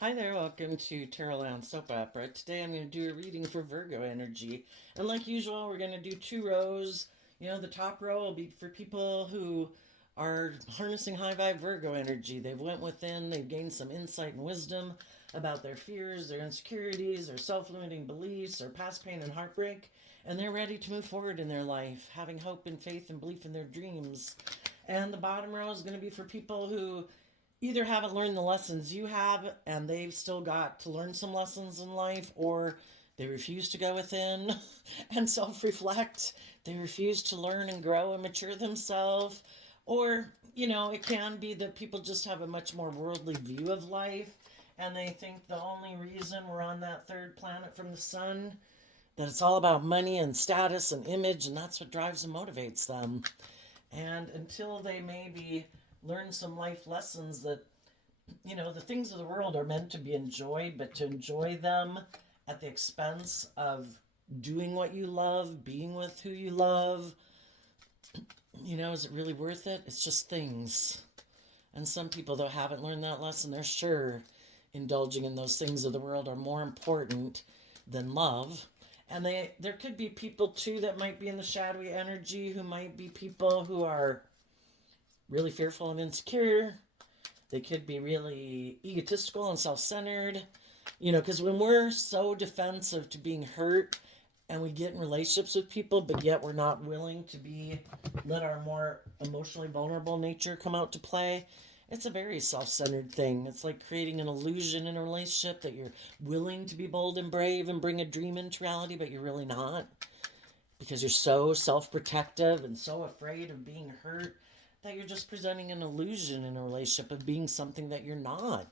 Hi there, welcome to Tarot Soap Opera. Today I'm going to do a reading for Virgo energy. And like usual, we're going to do two rows. The top row will be for people who are harnessing high vibe Virgo energy. They've went within, they've gained some insight and wisdom about their fears, their insecurities, their self-limiting beliefs, their past pain and heartbreak, and they're ready to move forward in their life, having hope and faith and belief in their dreams. And the bottom row is going to be for people who either haven't learned the lessons you have and they've still got to learn some lessons in life, or they refuse to go within and self reflect. They refuse to learn and grow and mature themselves. Or, it can be that people just have a much more worldly view of life and they think the only reason we're on that third planet from the sun, that it's all about money and status and image, and that's what drives and motivates them. And until they maybe learn some life lessons that, the things of the world are meant to be enjoyed, but to enjoy them at the expense of doing what you love, being with who you love, is it really worth it? It's just things. And some people, though, haven't learned that lesson. They're sure indulging in those things of the world are more important than love. And there could be people, too, that might be in the shadowy energy, who might be people who are really fearful and insecure. They could be really egotistical and self-centered. Because when we're so defensive to being hurt and we get in relationships with people, but yet we're not willing to let our more emotionally vulnerable nature come out to play, it's a very self-centered thing. It's like creating an illusion in a relationship that you're willing to be bold and brave and bring a dream into reality, but you're really not, because you're so self-protective and so afraid of being hurt that you're just presenting an illusion in a relationship of being something that you're not.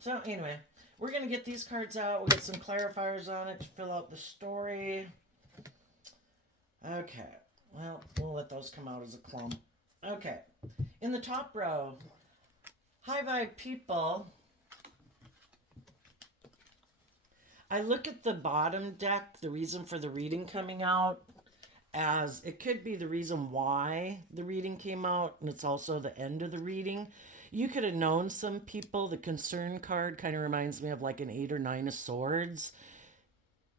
So anyway, we're going to get these cards out. We'll get some clarifiers on it to fill out the story. Okay. Well, we'll let those come out as a clump. Okay. In the top row, high vibe people. I look at the bottom deck, the reason for the reading coming out, as it could be the reason why the reading came out, and it's also the end of the reading. You could have known some people. The concern card kind of reminds me of like an 8 or 9 of swords.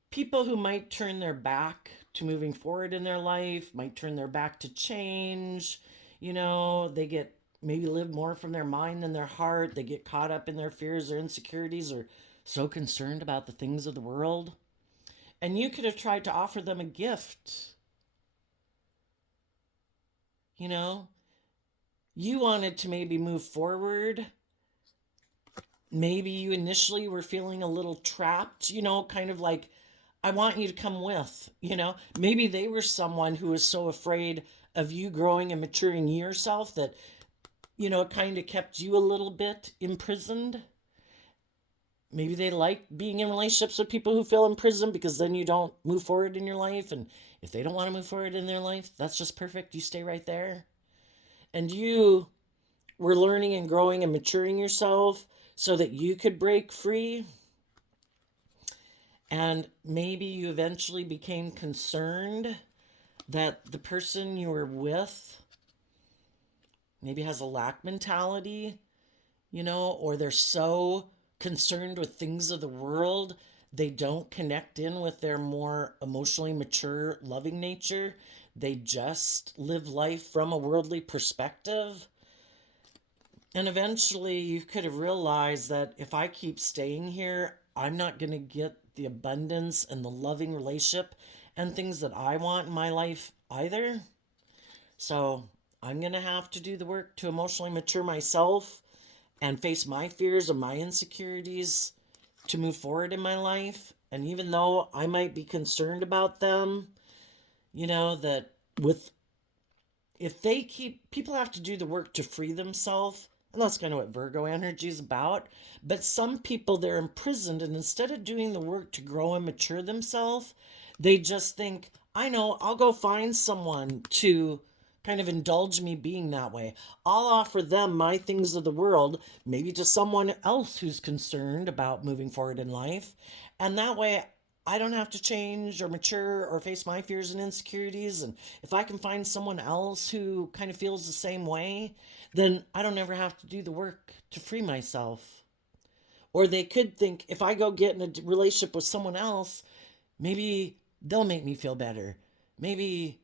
People who might turn their back to moving forward in their life, might turn their back to change. They get maybe live more from their mind than their heart. They get caught up in their fears or insecurities, or so concerned about the things of the world. And you could have tried to offer them a gift. You wanted to maybe move forward. Maybe you initially were feeling a little trapped, kind of like, I want you to come with, Maybe they were someone who was so afraid of you growing and maturing yourself that, it kind of kept you a little bit imprisoned. Maybe they like being in relationships with people who feel imprisoned, because then you don't move forward in your life. And if they don't want to move forward in their life, that's just perfect. You stay right there. And you were learning and growing and maturing yourself so that you could break free. And maybe you eventually became concerned that the person you were with maybe has a lack mentality, or they're so concerned with things of the world, they don't connect in with their more emotionally mature, loving nature. They just live life from a worldly perspective. And eventually you could have realized that if I keep staying here, I'm not going to get the abundance and the loving relationship and things that I want in my life either. So I'm going to have to do the work to emotionally mature myself and face my fears and my insecurities to move forward in my life. And even though I might be concerned about them, that if they people have to do the work to free themselves. And that's kind of what Virgo energy is about. But some people, they're imprisoned, and instead of doing the work to grow and mature themselves, they just think, I know, I'll go find someone to kind of indulge me being that way. I'll offer them my things of the world, maybe to someone else who's concerned about moving forward in life. And that way, I don't have to change or mature or face my fears and insecurities. And if I can find someone else who kind of feels the same way, then I don't ever have to do the work to free myself. Or they could think, if I go get in a relationship with someone else, maybe they'll make me feel better. Maybe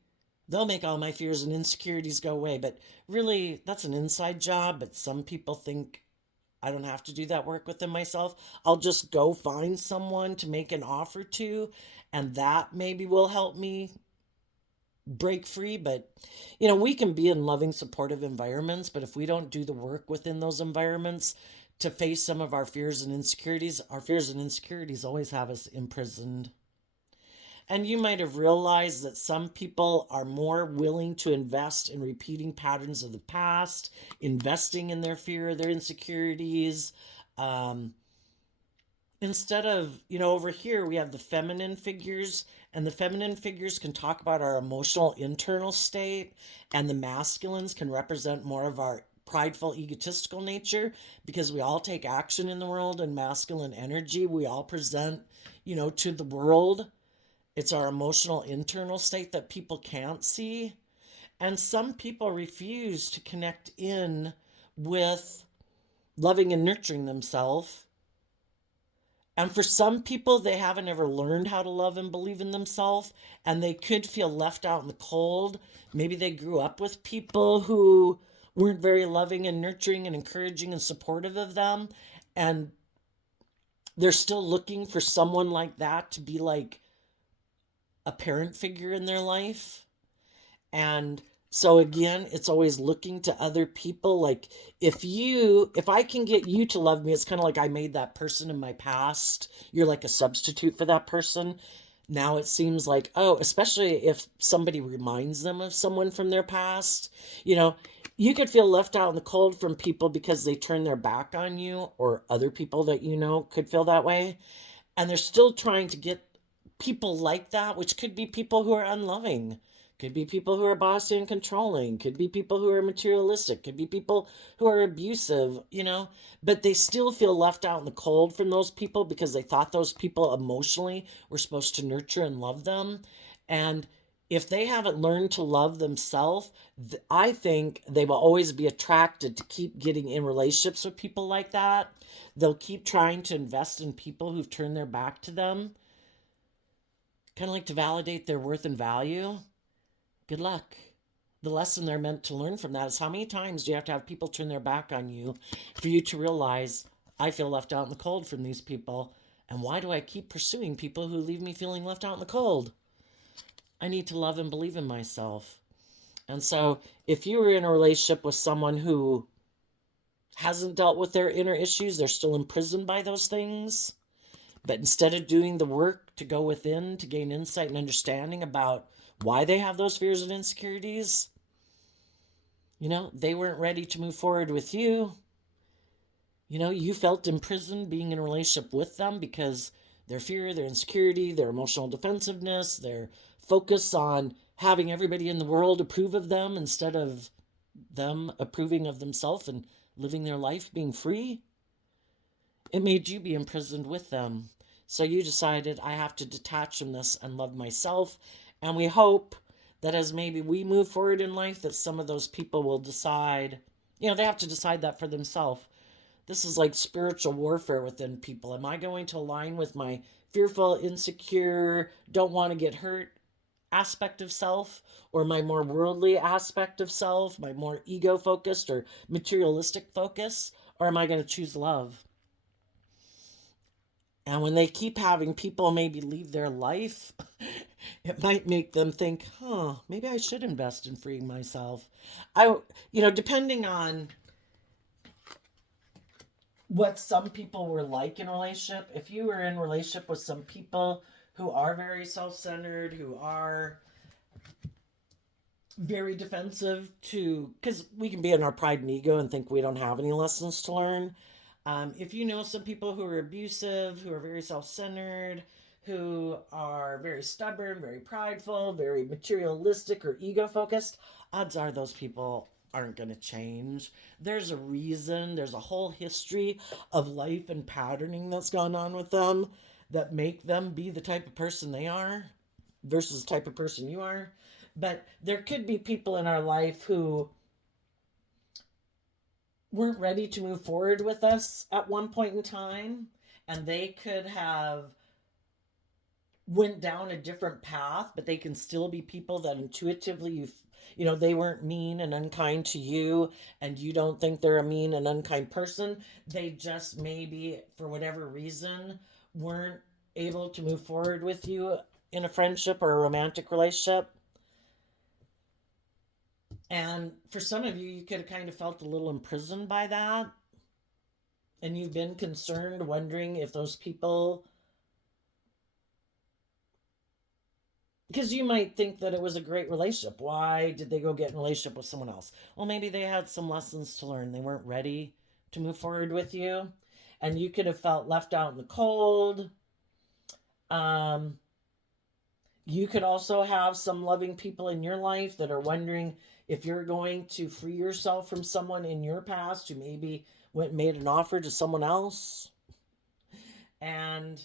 they'll make all my fears and insecurities go away. But really, that's an inside job. But some people think I don't have to do that work within myself. I'll just go find someone to make an offer to, and that maybe will help me break free. But we can be in loving, supportive environments, but if we don't do the work within those environments to face some of our fears and insecurities always have us imprisoned. And you might have realized that some people are more willing to invest in repeating patterns of the past, investing in their fear, their insecurities. Um, Instead of, over here, we have the feminine figures, and the feminine figures can talk about our emotional internal state, and the masculines can represent more of our prideful, egotistical nature, because we all take action in the world in masculine energy. We all present, to the world. It's our emotional internal state that people can't see. And some people refuse to connect in with loving and nurturing themselves. And for some people, they haven't ever learned how to love and believe in themselves, and they could feel left out in the cold. Maybe they grew up with people who weren't very loving and nurturing and encouraging and supportive of them, and they're still looking for someone like that to be like a parent figure in their life. And so again, it's always looking to other people. Like, if I can get you to love me, it's kind of like I made that person in my past. You're like a substitute for that person. Now it seems like, oh, especially if somebody reminds them of someone from their past, you could feel left out in the cold from people because they turn their back on you, or other people that could feel that way. And they're still trying to get people like that, which could be people who are unloving, could be people who are bossy and controlling, could be people who are materialistic, could be people who are abusive, but they still feel left out in the cold from those people because they thought those people emotionally were supposed to nurture and love them. And if they haven't learned to love themselves, I think they will always be attracted to keep getting in relationships with people like that. They'll keep trying to invest in people who've turned their back to them, kind of like to validate their worth and value. Good luck. The lesson they're meant to learn from that is, how many times do you have to have people turn their back on you for you to realize, I feel left out in the cold from these people, and why do I keep pursuing people who leave me feeling left out in the cold? I need to love and believe in myself. And so if you were in a relationship with someone who hasn't dealt with their inner issues, they're still imprisoned by those things, but instead of doing the work to go within to gain insight and understanding about why they have those fears and insecurities, they weren't ready to move forward with you. You felt imprisoned being in a relationship with them because their fear, their insecurity, their emotional defensiveness, their focus on having everybody in the world approve of them instead of them approving of themselves and living their life being free. It made you be imprisoned with them. So you decided, I have to detach from this and love myself. And we hope that as maybe we move forward in life, that some of those people will decide, they have to decide that for themselves. This is like spiritual warfare within people. Am I going to align with my fearful, insecure, don't want to get hurt aspect of self, or my more worldly aspect of self, my more ego focused or materialistic focus, or am I going to choose love? And when they keep having people maybe leave their life, it might make them think, maybe I should invest in freeing myself. Depending on what some people were like in a relationship, if you were in a relationship with some people who are very self-centered, who are very defensive because we can be in our pride and ego and think we don't have any lessons to learn. If you know some people who are abusive, who are very self-centered, who are very stubborn, very prideful, very materialistic or ego-focused, odds are those people aren't going to change. There's a reason, there's a whole history of life and patterning that's gone on with them that make them be the type of person they are versus the type of person you are. But there could be people in our life who weren't ready to move forward with us at one point in time, and they could have went down a different path, but they can still be people that intuitively you know, they weren't mean and unkind to you, and you don't think they're a mean and unkind person. They just maybe for whatever reason weren't able to move forward with you in a friendship or a romantic relationship. And for some of you, you could have kind of felt a little imprisoned by that, and you've been concerned, wondering if those people, because you might think that it was a great relationship. Why did they go get in a relationship with someone else? Well, maybe they had some lessons to learn. They weren't ready to move forward with you. And you could have felt left out in the cold. Um, you could also have some loving people in your life that are wondering if you're going to free yourself from someone in your past who maybe went and made an offer to someone else. And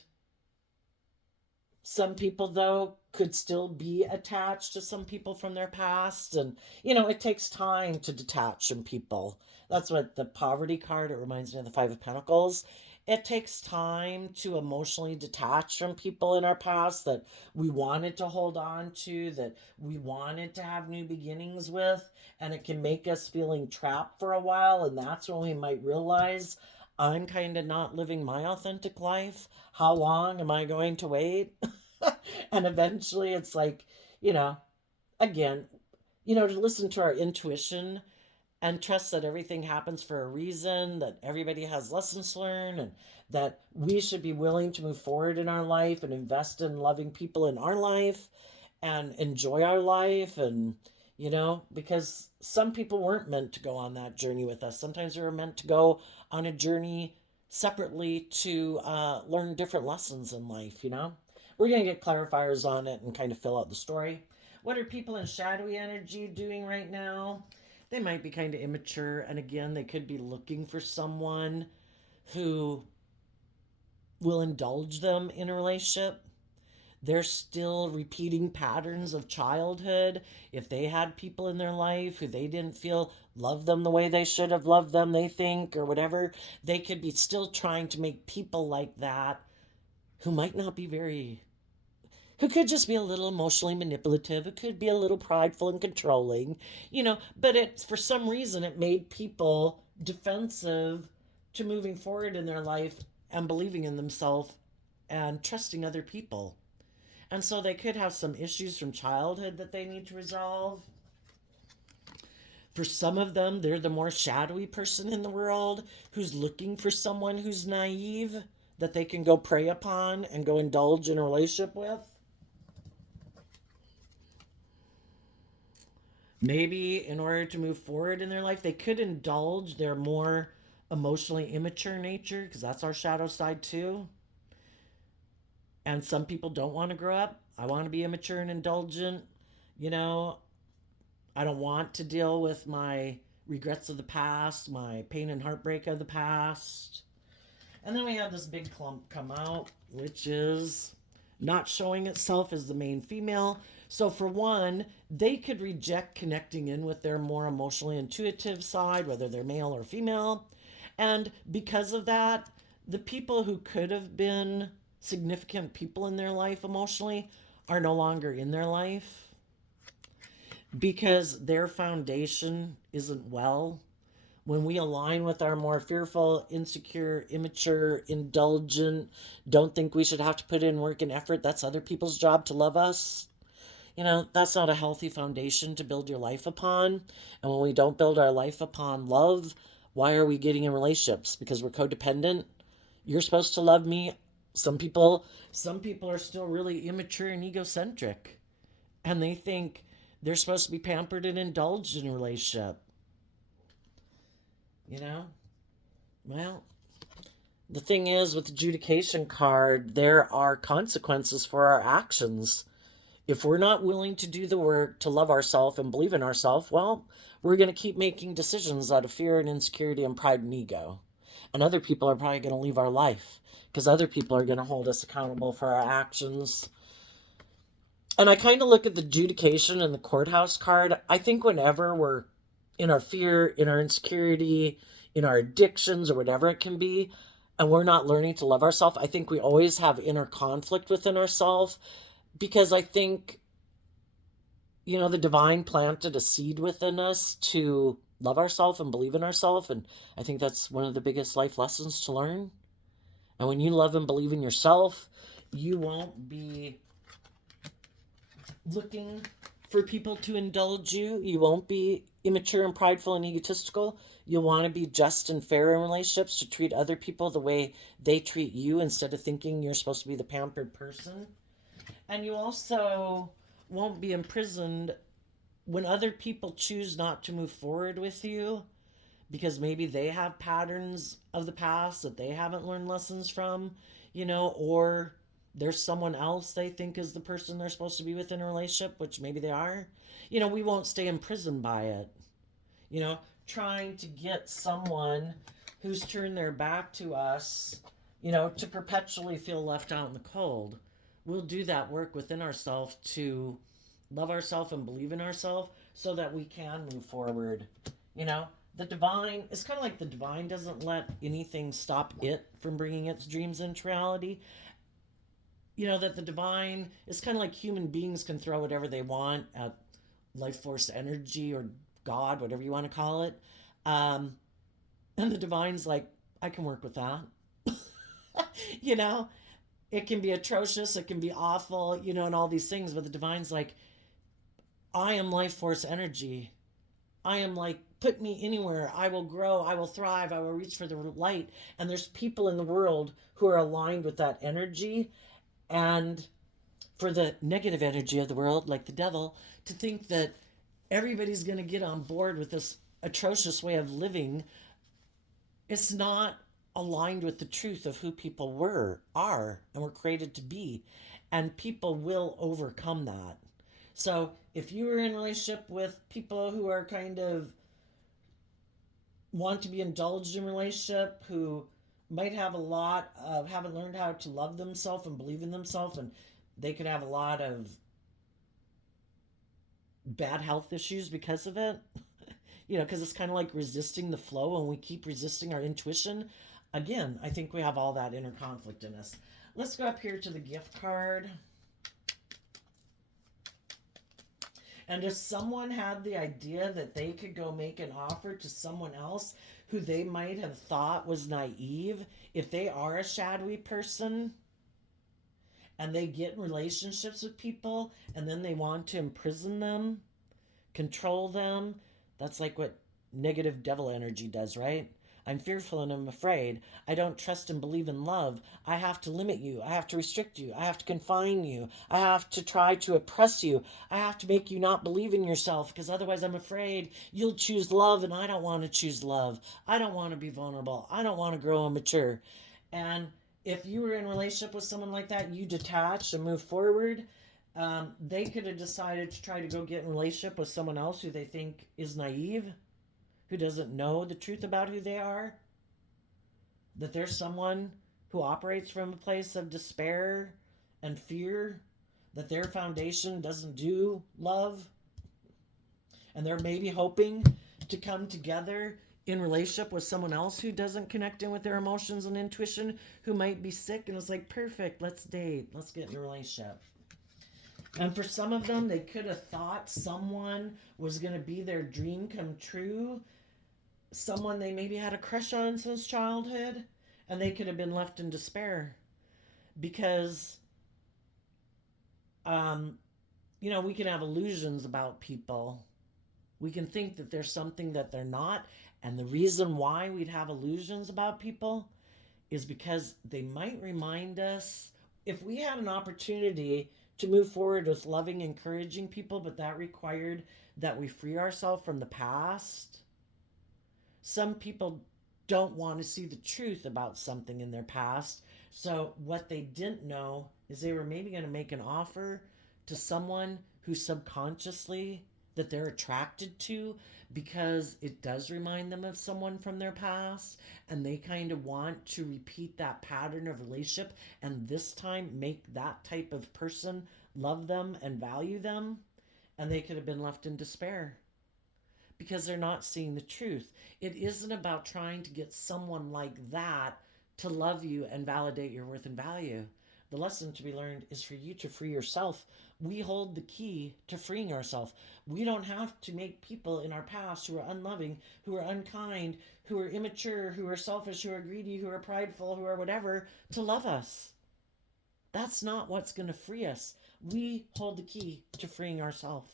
some people, though, could still be attached to some people from their past. And, you know, it takes time to detach from people. That's what the poverty card, it reminds me of the Five of Pentacles. It takes time to emotionally detach from people in our past that we wanted to hold on to, that we wanted to have new beginnings with. And it can make us feeling trapped for a while. And that's when we might realize, I'm kind of not living my authentic life. How long am I going to wait? And eventually it's like, you know, again, you know, to listen to our intuition and trust that everything happens for a reason, that everybody has lessons to learn, and that we should be willing to move forward in our life and invest in loving people in our life and enjoy our life. And, you know, because some people weren't meant to go on that journey with us. Sometimes we were meant to go on a journey separately to learn different lessons in life, you know. We're going to get clarifiers on it and kind of fill out the story. What are people in shadowy energy doing right now? They might be kind of immature. And again, they could be looking for someone who will indulge them in a relationship. They're still repeating patterns of childhood. If they had people in their life who they didn't feel loved them the way they should have loved them, they think, or whatever, they could be still trying to make people like that who might not be very, who could just be a little emotionally manipulative, who could be a little prideful and controlling, you know, but it, for some reason, it made people defensive to moving forward in their life and believing in themselves and trusting other people. And so they could have some issues from childhood that they need to resolve. For some of them, they're the more shadowy person in the world who's looking for someone who's naive that they can go prey upon and go indulge in a relationship with. Maybe in order to move forward in their life, they could indulge their more emotionally immature nature, because that's our shadow side too. And some people don't want to grow up. I want to be immature and indulgent. You know, I don't want to deal with my regrets of the past, my pain and heartbreak of the past. And then we have this big clump come out, which is not showing itself as the main female. So, for one, they could reject connecting in with their more emotionally intuitive side, whether they're male or female. And because of that, the people who could have been significant people in their life emotionally are no longer in their life because their foundation isn't well. When we align with our more fearful, insecure, immature, indulgent, don't think we should have to put in work and effort, that's other people's job to love us. You know, that's not a healthy foundation to build your life upon. And when we don't build our life upon love, why are we getting in relationships? Because we're codependent. You're supposed to love me. Some people are still really immature and egocentric. And they think they're supposed to be pampered and indulged in a relationship. You know? Well, the thing is, with the adjudication card, there are consequences for our actions. If we're not willing to do the work to love ourselves and believe in ourselves, well, we're going to keep making decisions out of fear and insecurity and pride and ego. And other people are probably going to leave our life because other people are going to hold us accountable for our actions. And I kind of look at the adjudication and the courthouse card. I think whenever we're in our fear, in our insecurity, in our addictions or whatever it can be, and we're not learning to love ourselves. I think we always have inner conflict within ourselves because I think, the divine planted a seed within us to love ourselves and believe in ourselves. And I think that's one of the biggest life lessons to learn. And when you love and believe in yourself, you won't be looking for people to indulge you. You won't be immature and prideful and egotistical. You'll want to be just and fair in relationships, to treat other people the way they treat you instead of thinking you're supposed to be the pampered person. And you also won't be imprisoned when other people choose not to move forward with you because maybe they have patterns of the past that they haven't learned lessons from, or there's someone else they think is the person they're supposed to be with in a relationship, which maybe they are. We won't stay imprisoned by it. Trying to get someone who's turned their back to us, to perpetually feel left out in the cold. We'll do that work within ourselves to love ourselves and believe in ourselves so that we can move forward. The divine, it's kind of like the divine doesn't let anything stop it from bringing its dreams into reality. That the divine is kind of like human beings can throw whatever they want at life force energy or God, whatever you want to call it. And the divine's like, I can work with that. you know, it can be atrocious, it can be awful, and all these things, but the divine's like, I am life force energy. I am like, put me anywhere. I will grow. I will thrive. I will reach for the light. And there's people in the world who are aligned with that energy. And for the negative energy of the world, like the devil, to think that everybody's going to get on board with this atrocious way of living, it's not aligned with the truth of who people are, and were created to be. And people will overcome that. So if you are in a relationship with people who are kind of want to be indulged in a relationship, who might have a lot of haven't learned how to love themselves and believe in themselves, and they could have a lot of bad health issues because of it, because it's kind of like resisting the flow, and we keep resisting our intuition. Again, I think we have all that inner conflict in us. Let's go up here to the gift card. And if someone had the idea that they could go make an offer to someone else who they might have thought was naive, if they are a shadowy person and they get in relationships with people and then they want to imprison them, control them, that's like what negative devil energy does, right? I'm fearful and I'm afraid. I don't trust and believe in love. I have to limit you. I have to restrict you. I have to confine you. I have to try to oppress you. I have to make you not believe in yourself because otherwise I'm afraid you'll choose love and I don't want to choose love. I don't want to be vulnerable. I don't want to grow and mature. And if you were in a relationship with someone like that, you detach and move forward. They could have decided to try to go get in a relationship with someone else who they think is naive, who doesn't know the truth about who they are, that there's someone who operates from a place of despair and fear, that their foundation doesn't do love, and they're maybe hoping to come together in relationship with someone else who doesn't connect in with their emotions and intuition, who might be sick, and it's like, perfect, let's date, let's get in a relationship. And for some of them, they could have thought someone was going to be their dream come true, someone they maybe had a crush on since childhood, and they could have been left in despair because we can have illusions about people. We can think that there's something that they're not, and the reason why we'd have illusions about people is because they might remind us, if we had an opportunity to move forward with loving, encouraging people, but that required that we free ourselves from the past. Some people don't want to see the truth about something in their past. So what they didn't know is they were maybe going to make an offer to someone who subconsciously that they're attracted to because it does remind them of someone from their past, and they kind of want to repeat that pattern of relationship and this time make that type of person love them and value them, and they could have been left in despair because they're not seeing the truth. It isn't about trying to get someone like that to love you and validate your worth and value. The lesson to be learned is for you to free yourself. We hold the key to freeing ourselves. We don't have to make people in our past who are unloving, who are unkind, who are immature, who are selfish, who are greedy, who are prideful, who are whatever, to love us. That's not what's going to free us. We hold the key to freeing ourselves.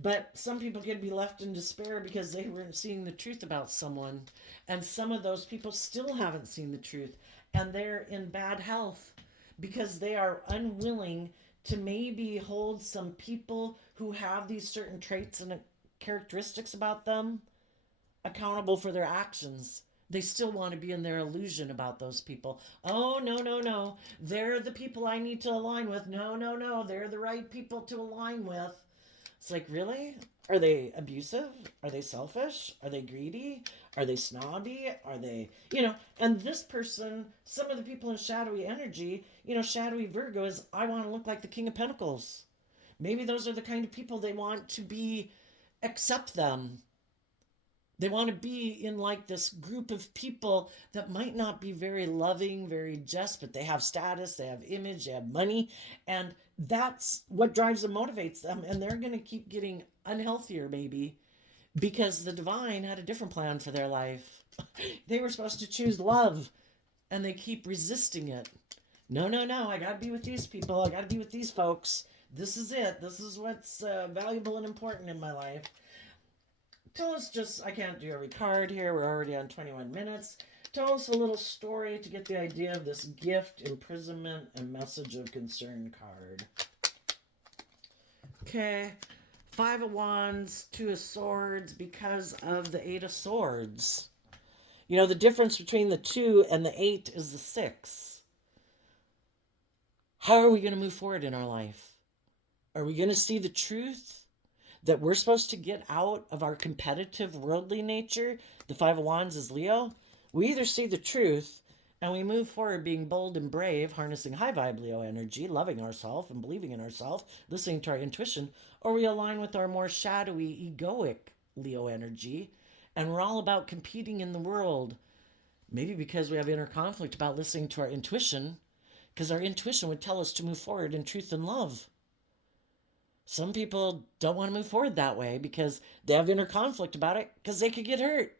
But some people can be left in despair because they weren't seeing the truth about someone. And some of those people still haven't seen the truth. And they're in bad health because they are unwilling to maybe hold some people who have these certain traits and characteristics about them accountable for their actions. They still want to be in their illusion about those people. Oh, no, no, no. They're the people I need to align with. No, no, no. They're the right people to align with. It's like, really? Are they abusive? Are they selfish? Are they greedy? Are they snobby? Are they, and this person, some of the people in shadowy energy, shadowy Virgo is, I want to look like the King of Pentacles. Maybe those are the kind of people they want to be, accept them. They want to be in like this group of people that might not be very loving, very just, but they have status, they have image, they have money. And that's what drives and motivates them. And they're going to keep getting unhealthier maybe because the divine had a different plan for their life. They were supposed to choose love and they keep resisting it. No, no, no. I got to be with these people. I got to be with these folks. This is it. This is what's valuable and important in my life. Tell us I can't do every card here. We're already on 21 minutes. Tell us a little story to get the idea of this gift, imprisonment, and message of concern card. Okay. 5 of Wands, 2 of Swords, because of the 8 of Swords. The difference between the 2 and the 8 is the 6. How are we going to move forward in our life? Are we going to see the truth? That we're supposed to get out of our competitive worldly nature. The 5 of Wands is Leo. We either see the truth and we move forward being bold and brave, harnessing high vibe Leo energy, loving ourselves and believing in ourselves, listening to our intuition, or we align with our more shadowy, egoic Leo energy, and we're all about competing in the world. Maybe because we have inner conflict about listening to our intuition, because our intuition would tell us to move forward in truth and love. Some people don't want to move forward that way because they have inner conflict about it because they could get hurt.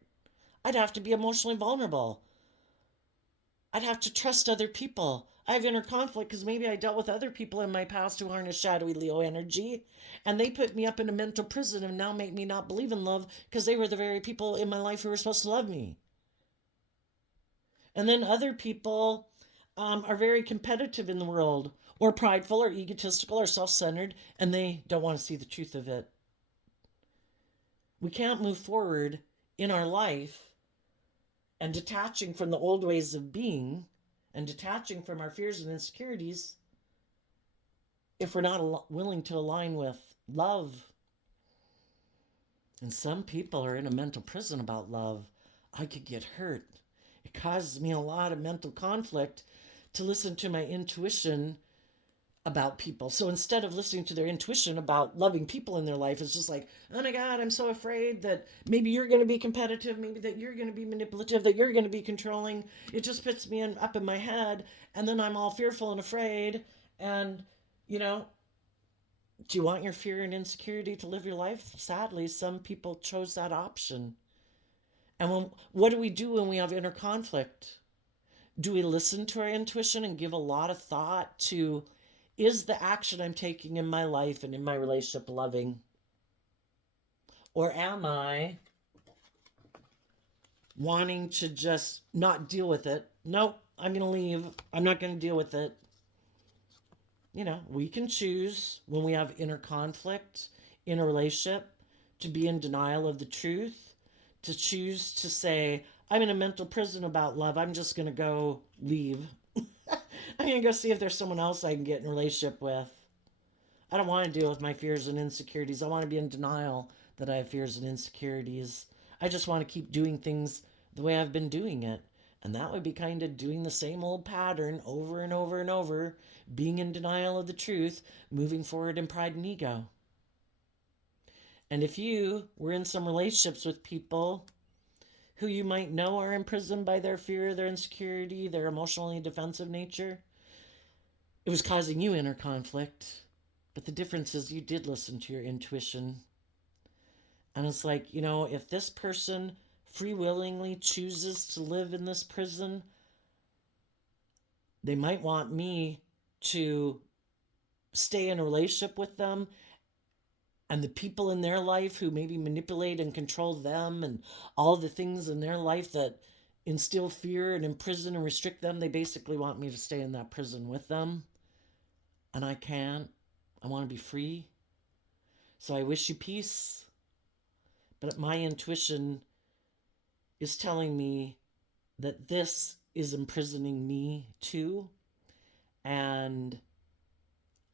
I'd have to be emotionally vulnerable. I'd have to trust other people. I have inner conflict because maybe I dealt with other people in my past who harness shadowy Leo energy and they put me up in a mental prison and now make me not believe in love because they were the very people in my life who were supposed to love me. And then other people are very competitive in the world, or prideful, or egotistical, or self-centered, and they don't want to see the truth of it. We can't move forward in our life and detaching from the old ways of being and detaching from our fears and insecurities if we're not willing to align with love. And some people are in a mental prison about love. I could get hurt. It causes me a lot of mental conflict to listen to my intuition about people. So instead of listening to their intuition about loving people in their life, it's just like, oh my God, I'm so afraid that maybe you're going to be competitive, maybe that you're going to be manipulative, that you're going to be controlling. It just puts me up in my head, and then I'm all fearful and afraid. And, do you want your fear and insecurity to live your life? Sadly, some people chose that option. And what do we do when we have inner conflict? Do we listen to our intuition and give a lot of thought to, is the action I'm taking in my life and in my relationship loving? Or am I wanting to just not deal with it? Nope, I'm going to leave. I'm not going to deal with it. We can choose when we have inner conflict in a relationship to be in denial of the truth, to choose to say, I'm in a mental prison about love. I'm just going to go leave. I'm going to go see if there's someone else I can get in a relationship with. I don't want to deal with my fears and insecurities. I want to be in denial that I have fears and insecurities. I just want to keep doing things the way I've been doing it. And that would be kind of doing the same old pattern over and over and over, being in denial of the truth, moving forward in pride and ego. And if you were in some relationships with people who you might know are imprisoned by their fear, their insecurity, their emotionally defensive nature, it was causing you inner conflict. But the difference is you did listen to your intuition. And it's like, if this person free willingly chooses to live in this prison, they might want me to stay in a relationship with them, and the people in their life who maybe manipulate and control them and all the things in their life that instill fear and imprison and restrict them, they basically want me to stay in that prison with them. And I can't. I want to be free. So I wish you peace. But my intuition is telling me that this is imprisoning me too. And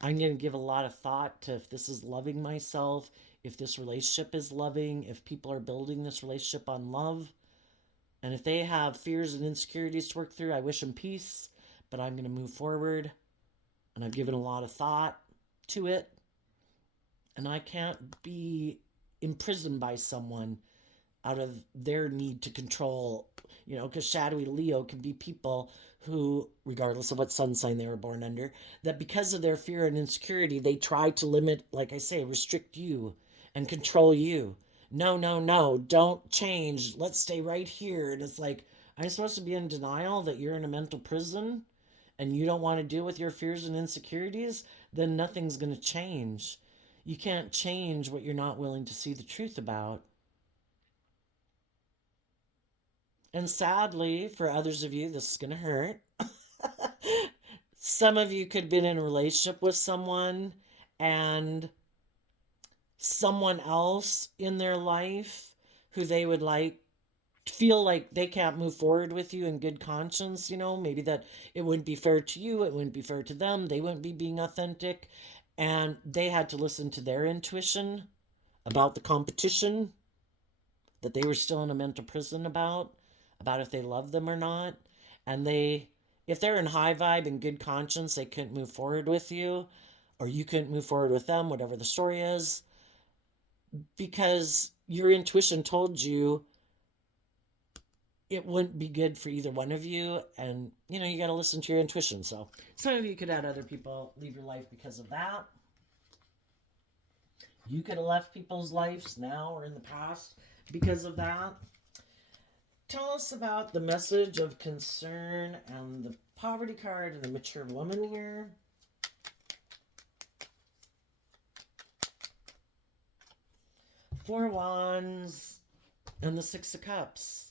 I'm going to give a lot of thought to if this is loving myself, if this relationship is loving, if people are building this relationship on love. And if they have fears and insecurities to work through, I wish them peace. But I'm going to move forward. And I've given a lot of thought to it. And I can't be imprisoned by someone out of their need to control, because shadowy Leo can be people who, regardless of what sun sign they were born under, that because of their fear and insecurity, they try to limit, like I say, restrict you and control you. No, no, no, don't change. Let's stay right here. And it's like, I'm supposed to be in denial that you're in a mental prison and you don't want to deal with your fears and insecurities? Then nothing's going to change. You can't change what you're not willing to see the truth about. And sadly, for others of you, this is going to hurt. Some of you could have been in a relationship with someone, and someone else in their life who they would feel like they can't move forward with you in good conscience, maybe that it wouldn't be fair to you, it wouldn't be fair to them, they wouldn't be being authentic, and they had to listen to their intuition about the competition that they were still in a mental prison about if they love them or not. And if they're in high vibe and good conscience, they couldn't move forward with you, or you couldn't move forward with them, whatever the story is, because your intuition told you it wouldn't be good for either one of you. And you got to listen to your intuition. So some of you could have other people leave your life because of that. You could have left people's lives now or in the past because of that. Tell us about the message of concern and the poverty card and the mature woman here. Four Wands and the Six of Cups.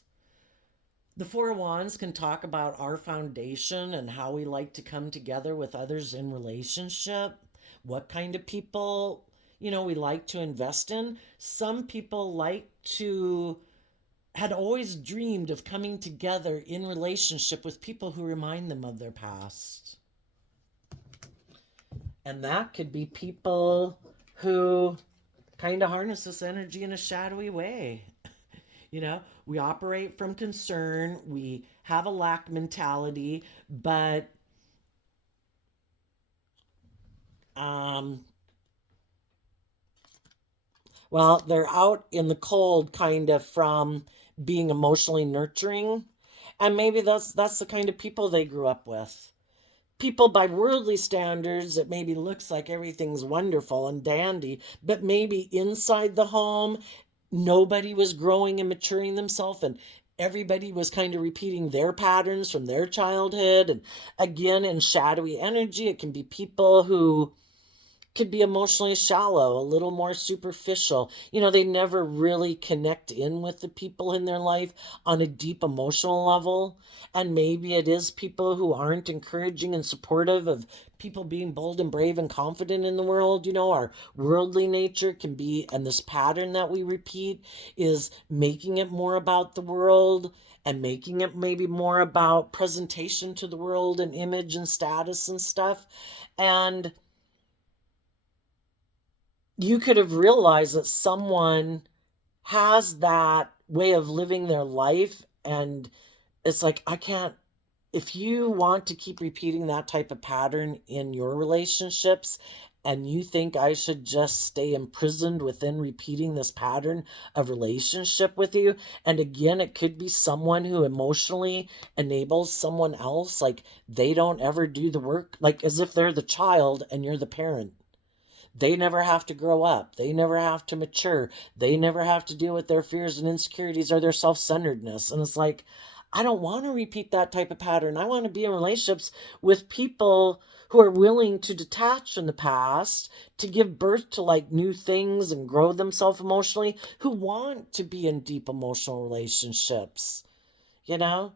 The Four Wands can talk about our foundation and how we like to come together with others in relationship, what kind of people, we like to invest in. Some people had always dreamed of coming together in relationship with people who remind them of their past. And that could be people who kind of harness this energy in a shadowy way. We operate from concern, we have a lack mentality, but they're out in the cold kind of from being emotionally nurturing. And maybe that's the kind of people they grew up with. People by worldly standards, it maybe looks like everything's wonderful and dandy, but maybe inside the home, nobody was growing and maturing themselves, and everybody was kind of repeating their patterns from their childhood. And again, in shadowy energy, it can be people who could be emotionally shallow, a little more superficial. They never really connect in with the people in their life on a deep emotional level. And maybe it is people who aren't encouraging and supportive of people being bold and brave and confident in the world. Our worldly nature can be, and this pattern that we repeat is making it more about the world and making it maybe more about presentation to the world and image and status and stuff. And you could have realized that someone has that way of living their life, and it's like, if you want to keep repeating that type of pattern in your relationships, and you think I should just stay imprisoned within repeating this pattern of relationship with you? And again, it could be someone who emotionally enables someone else, like they don't ever do the work, like as if they're the child and you're the parent. They never have to grow up. They never have to mature. They never have to deal with their fears and insecurities or their self centeredness. And it's like, I don't want to repeat that type of pattern. I want to be in relationships with people who are willing to detach from the past, to give birth to like new things and grow themselves emotionally, who want to be in deep emotional relationships. You know?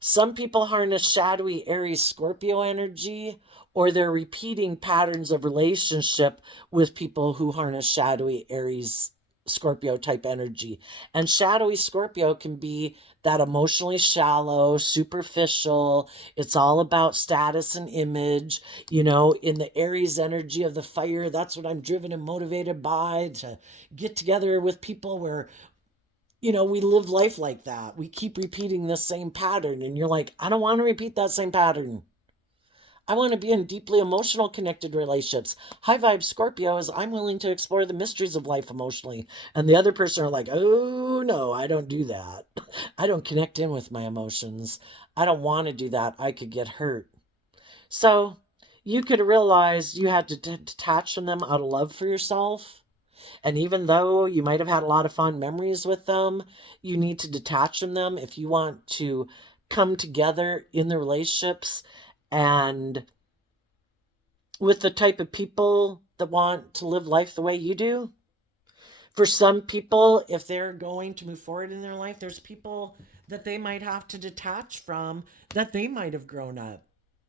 Some people harness shadowy Aries Scorpio energy, or they're repeating patterns of relationship with people who harness shadowy Aries Scorpio type energy. And shadowy Scorpio can be that emotionally shallow, superficial. It's all about status and image. In the Aries energy of the fire, that's what I'm driven and motivated by, to get together with people where we live life like that. We keep repeating the same pattern. And you're like, I don't want to repeat that same pattern. I want to be in deeply emotional connected relationships. High vibe Scorpio is I'm willing to explore the mysteries of life emotionally. And the other person are like, oh no, I don't do that. I don't connect in with my emotions. I don't want to do that. I could get hurt. So you could realize you had to detach from them out of love for yourself. And even though you might have had a lot of fond memories with them, you need to detach from them if you want to come together in the relationships and with the type of people that want to live life the way you do. For some people, if they're going to move forward in their life, there's people that they might have to detach from that they might have grown up,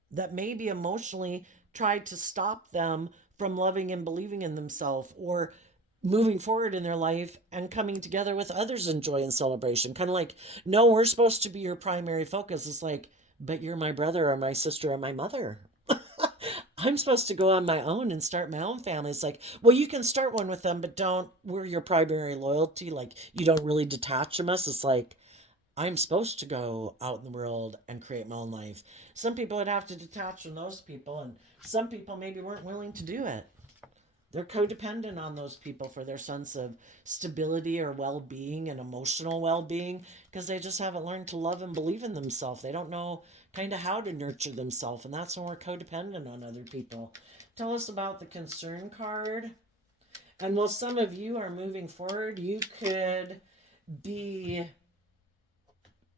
that maybe emotionally tried to stop them from loving and believing in themselves, or moving forward in their life and coming together with others in joy and celebration. Kind of like, no, we're supposed to be your primary focus. It's like, but you're my brother or my sister or my mother. I'm supposed to go on my own and start my own family. It's like, well, you can start one with them, but we're your primary loyalty. Like, you don't really detach from us. It's like, I'm supposed to go out in the world and create my own life. Some people would have to detach from those people, and some people maybe weren't willing to do it. They're codependent on those people for their sense of stability or well being and emotional well being, because they just haven't learned to love and believe in themselves. They don't know kind of how to nurture themselves, and that's when we're codependent on other people. Tell us about the concern card. And while some of you are moving forward, you could be.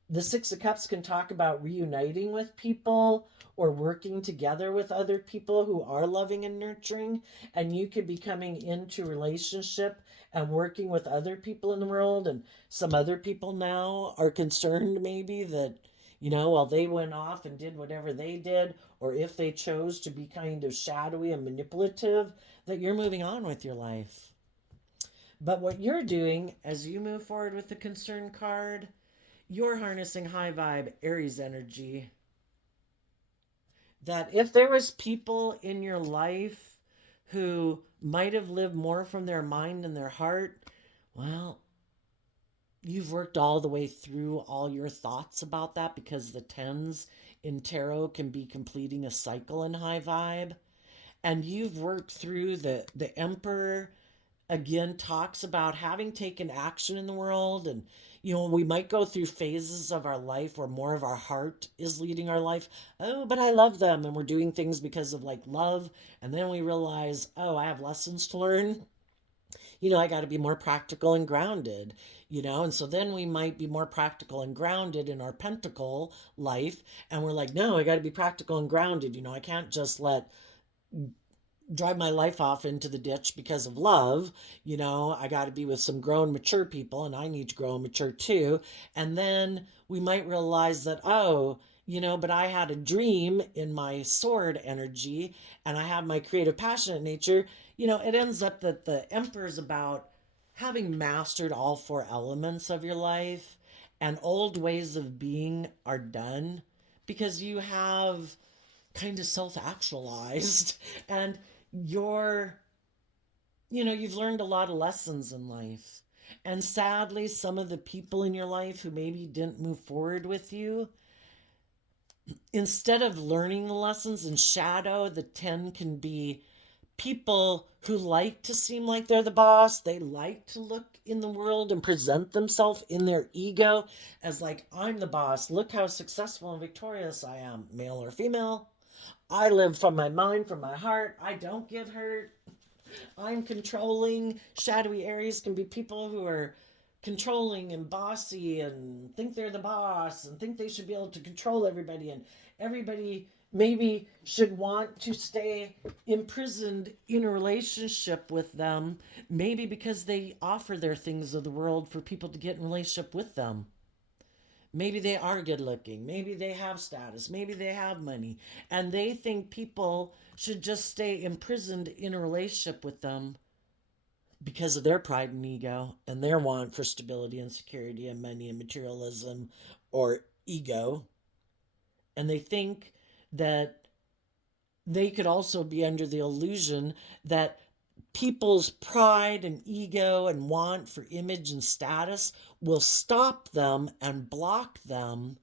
The Six of Cups can talk about reuniting with people or working together with other people who are loving and nurturing. And you could be coming into relationship and working with other people in the world. And some other people now are concerned maybe that, while they went off and did whatever they did, or if they chose to be kind of shadowy and manipulative, that you're moving on with your life. But what you're doing as you move forward with the concern card, you're harnessing high vibe Aries energy. That if there was people in your life who might have lived more from their mind and their heart, well, you've worked all the way through all your thoughts about that, because the tens in tarot can be completing a cycle in high vibe. And you've worked through the Emperor, again, talks about having taken action in the world. And we might go through phases of our life where more of our heart is leading our life. Oh, but I love them, and we're doing things because of like love. And then we realize, oh, I have lessons to learn. I got to be more practical and grounded. And so then we might be more practical and grounded in our pentacle life, and we're like, no, I got to be practical and grounded. I can't just drive my life off into the ditch because of love. I got to be with some grown, mature people, and I need to grow and mature too. And then we might realize that, oh, but I had a dream in my sword energy, and I have my creative, passionate nature. It ends up that the Emperor is about having mastered all four elements of your life, and old ways of being are done because you have kind of self-actualized, and you've learned a lot of lessons in life. And sadly, some of the people in your life who maybe didn't move forward with you, instead of learning the lessons in shadow, the 10 can be people who like to seem like they're the boss. They like to look in the world and present themselves in their ego as like, I'm the boss. Look how successful and victorious I am, male or female. I live from my mind, from my heart. I don't get hurt. I'm controlling. Shadowy Aries can be people who are controlling and bossy and think they're the boss and think they should be able to control everybody, and everybody maybe should want to stay imprisoned in a relationship with them, maybe because they offer their things of the world for people to get in relationship with them. Maybe they are good looking. Maybe they have status. Maybe they have money. And they think people should just stay imprisoned in a relationship with them because of their pride and ego and their want for stability and security and money and materialism or ego. And they think that they could also be under the illusion that people's pride and ego and want for image and status will stop them and block them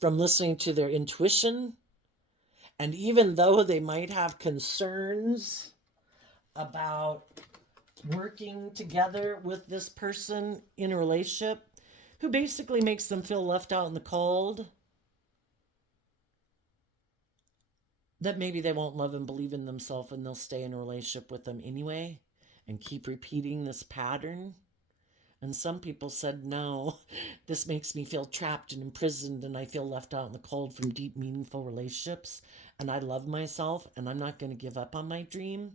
from listening to their intuition. And even though they might have concerns about working together with this person in a relationship who basically makes them feel left out in the cold, that maybe they won't love and believe in themselves and they'll stay in a relationship with them anyway and keep repeating this pattern. And some people said, no, this makes me feel trapped and imprisoned and I feel left out in the cold from deep, meaningful relationships. And I love myself and I'm not going to give up on my dream.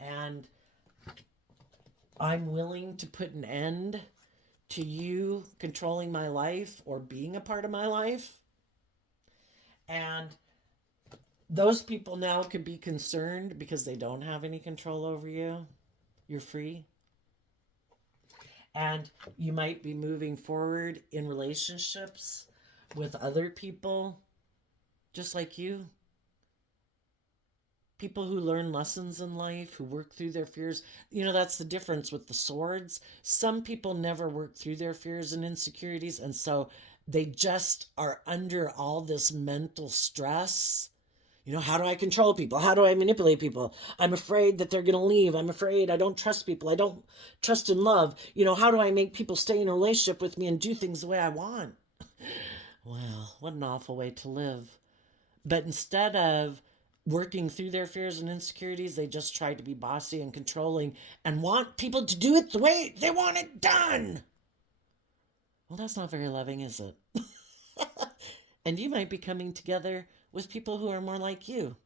And I'm willing to put an end to you controlling my life or being a part of my life. And those people now could be concerned because they don't have any control over you. You're free. And you might be moving forward in relationships with other people just like you. People who learn lessons in life, who work through their fears. You know, that's the difference with the swords. Some people never work through their fears and insecurities, and so they just are under all this mental stress. You know, how do I control people? How do I manipulate people? I'm afraid that they're going to leave. I'm afraid I don't trust people. I don't trust in love. You know, how do I make people stay in a relationship with me and do things the way I want? Well, what an awful way to live. But instead of working through their fears and insecurities, they just try to be bossy and controlling and want people to do it the way they want it done. Well, that's not very loving, is it? And you might be coming together with people who are more like you,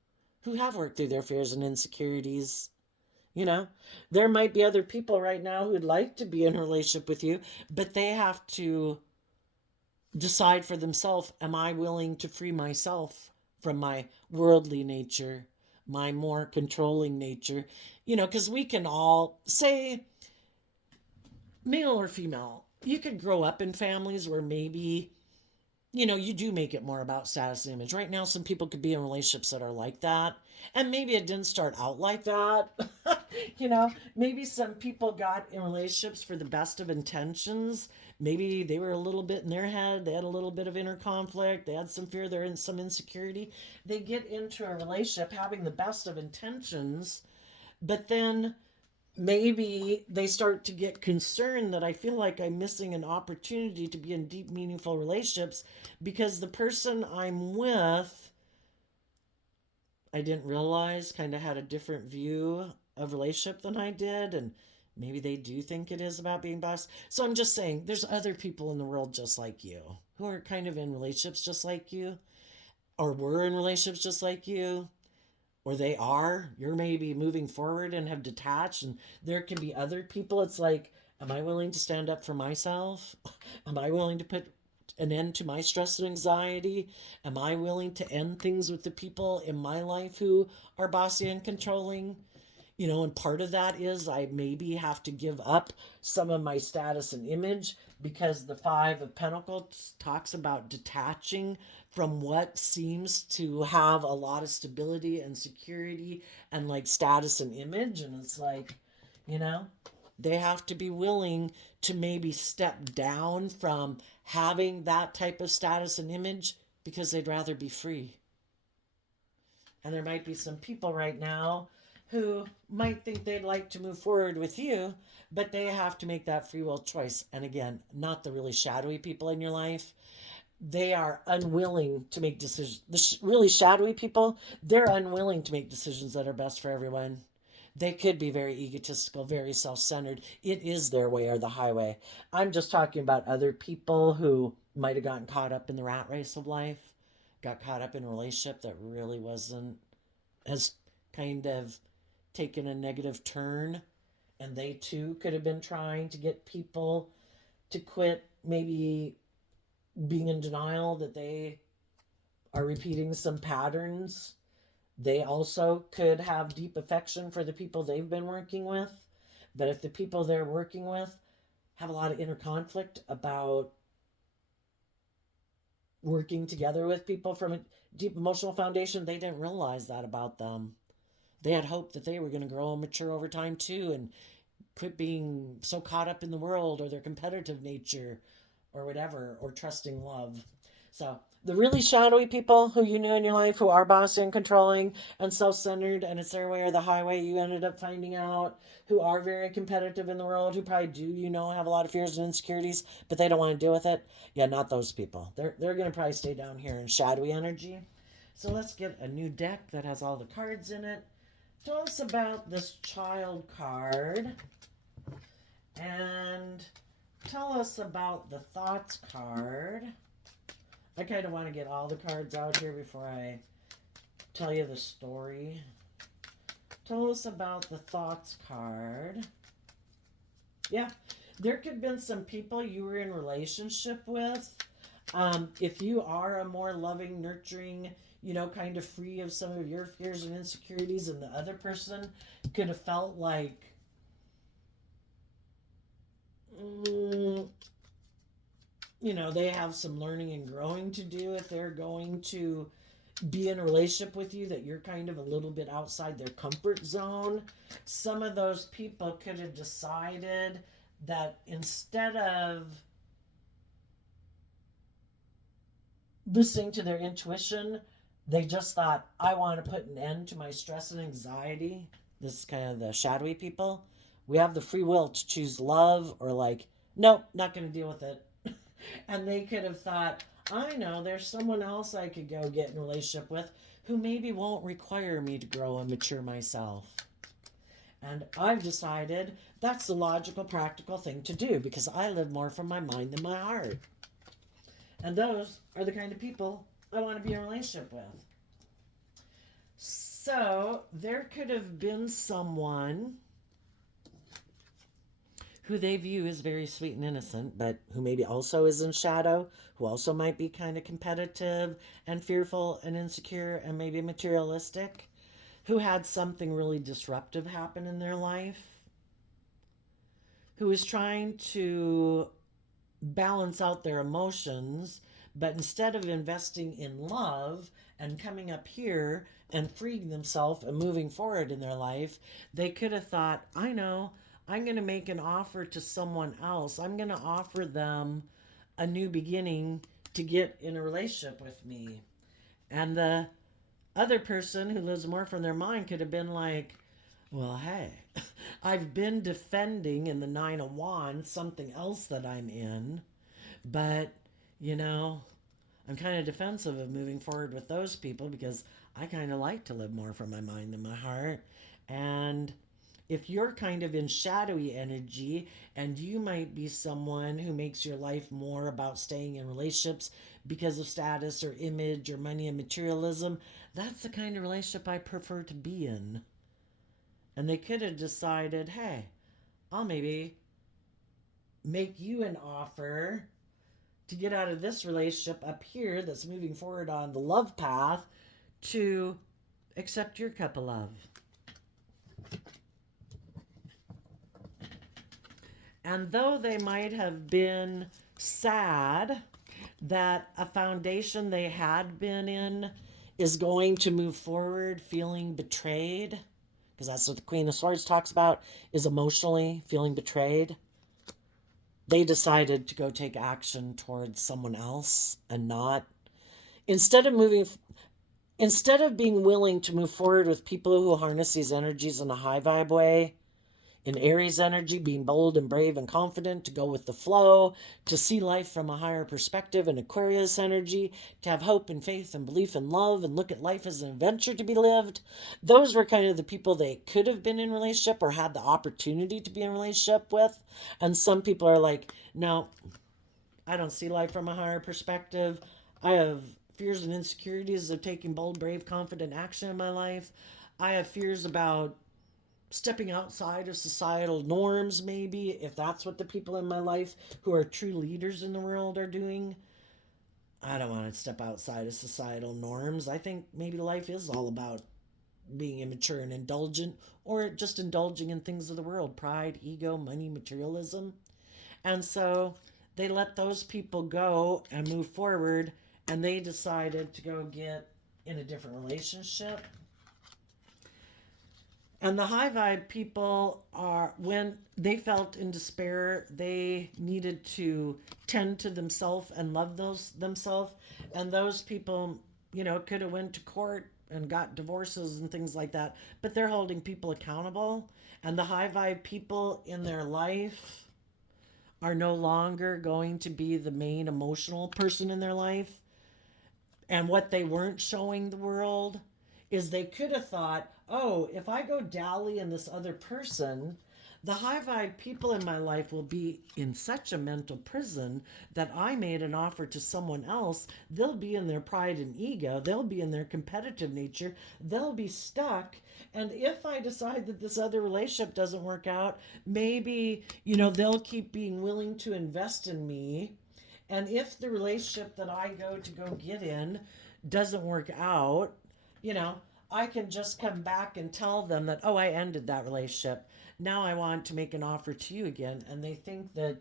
who have worked through their fears and insecurities. You know, there might be other people right now who'd like to be in a relationship with you, but they have to decide for themselves, am I willing to free myself from my worldly nature, my more controlling nature? You know, because we can all say, male or female, you could grow up in families where maybe, you know, you do make it more about status and image. Right now, some people could be in relationships that are like that. And maybe it didn't start out like that. You know, maybe some people got in relationships for the best of intentions. Maybe they were a little bit in their head. They had a little bit of inner conflict. They had some fear. They're in some insecurity. They get into a relationship having the best of intentions. But then maybe they start to get concerned that I feel like I'm missing an opportunity to be in deep, meaningful relationships because the person I'm with, I didn't realize, kind of had a different view of relationship than I did. And maybe they do think it is about being boss. So I'm just saying, there's other people in the world just like you who are kind of in relationships just like you, or were in relationships just like you, or they are. You're maybe moving forward and have detached, and there can be other people. It's like, am I willing to stand up for myself? Am I willing to put an end to my stress and anxiety? Am I willing to end things with the people in my life who are bossy and controlling? You know, and part of that is I maybe have to give up some of my status and image, because the Five of Pentacles talks about detaching from what seems to have a lot of stability and security and like status and image. And it's like, you know, they have to be willing to maybe step down from having that type of status and image because they'd rather be free. And there might be some people right now who might think they'd like to move forward with you, but they have to make that free will choice. And again, not the really shadowy people in your life. They are unwilling to make decisions. The really shadowy people, they're unwilling to make decisions that are best for everyone. They could be very egotistical, very self centered. It is their way or the highway. I'm just talking about other people who might have gotten caught up in the rat race of life, got caught up in a relationship that really wasn't, has kind of taken a negative turn. And they too could have been trying to get people to quit, maybe being in denial that they are repeating some patterns. They also could have deep affection for the people they've been working with. But if the people they're working with have a lot of inner conflict about working together with people from a deep emotional foundation, they didn't realize that about them. They had hoped that they were going to grow and mature over time too and quit being so caught up in the world or their competitive nature or whatever, or trusting love. So the really shadowy people who you knew in your life who are bossy and controlling and self-centered and it's their way or the highway, you ended up finding out, who are very competitive in the world, who probably do, have a lot of fears and insecurities, but they don't want to deal with it. Yeah, not those people. They're going to probably stay down here in shadowy energy. So let's get a new deck that has all the cards in it. Tell us about this child card. And tell us about the thoughts card. I kind of want to get all the cards out here before I tell you the story. Tell us about the thoughts card. Yeah, there could have been some people you were in relationship with. If you are a more loving, nurturing, kind of free of some of your fears and insecurities, and the other person could have felt like, they have some learning and growing to do if they're going to be in a relationship with you, that you're kind of a little bit outside their comfort zone. Some of those people could have decided that instead of listening to their intuition, they just thought, I want to put an end to my stress and anxiety. This is kind of the shadowy people. We have the free will to choose love or like, nope, not going to deal with it. And they could have thought, I know there's someone else I could go get in a relationship with who maybe won't require me to grow and mature myself. And I've decided that's the logical, practical thing to do because I live more from my mind than my heart. And those are the kind of people I want to be in a relationship with. So there could have been someone who they view as very sweet and innocent, but who maybe also is in shadow, who also might be kind of competitive and fearful and insecure and maybe materialistic, who had something really disruptive happen in their life, who is trying to balance out their emotions, but instead of investing in love and coming up here and freeing themselves and moving forward in their life, they could have thought, I know, I'm going to make an offer to someone else. I'm going to offer them a new beginning to get in a relationship with me. And the other person who lives more from their mind could have been like, well, hey, I've been defending in the Nine of Wands something else that I'm in, but, I'm kind of defensive of moving forward with those people because I kind of like to live more from my mind than my heart. And if you're kind of in shadowy energy and you might be someone who makes your life more about staying in relationships because of status or image or money and materialism, that's the kind of relationship I prefer to be in. And they could have decided, hey, I'll maybe make you an offer to get out of this relationship up here that's moving forward on the love path to accept your cup of love. And though they might have been sad that a foundation they had been in is going to move forward feeling betrayed, because that's what the Queen of Swords talks about, is emotionally feeling betrayed, they decided to go take action towards someone else and not. Instead of moving instead of being willing to move forward with people who harness these energies in a high vibe way, in Aries energy, being bold and brave and confident, to go with the flow, to see life from a higher perspective, in Aquarius energy, to have hope and faith and belief and love and look at life as an adventure to be lived. Those were kind of the people they could have been in relationship or had the opportunity to be in relationship with. And some people are like, no, I don't see life from a higher perspective. I have fears and insecurities of taking bold, brave, confident action in my life. I have fears about stepping outside of societal norms, maybe, if that's what the people in my life who are true leaders in the world are doing. I don't want to step outside of societal norms. I think maybe life is all about being immature and indulgent, or just indulging in things of the world: pride, ego, money, materialism. And so they let those people go and move forward, and they decided to go get in a different relationship. And the high vibe people are, when they felt in despair, they needed to tend to themselves and love themselves. And those people, could have went to court and got divorces and things like that, but they're holding people accountable. And the high vibe people in their life are no longer going to be the main emotional person in their life. And what they weren't showing the world is they could have thought, oh, if I go dally in this other person, the high vibe people in my life will be in such a mental prison that I made an offer to someone else. They'll be in their pride and ego. They'll be in their competitive nature. They'll be stuck. And if I decide that this other relationship doesn't work out, maybe, they'll keep being willing to invest in me. And if the relationship that I go to go get in doesn't work out, I can just come back and tell them that, oh, I ended that relationship. Now I want to make an offer to you again. And they think that,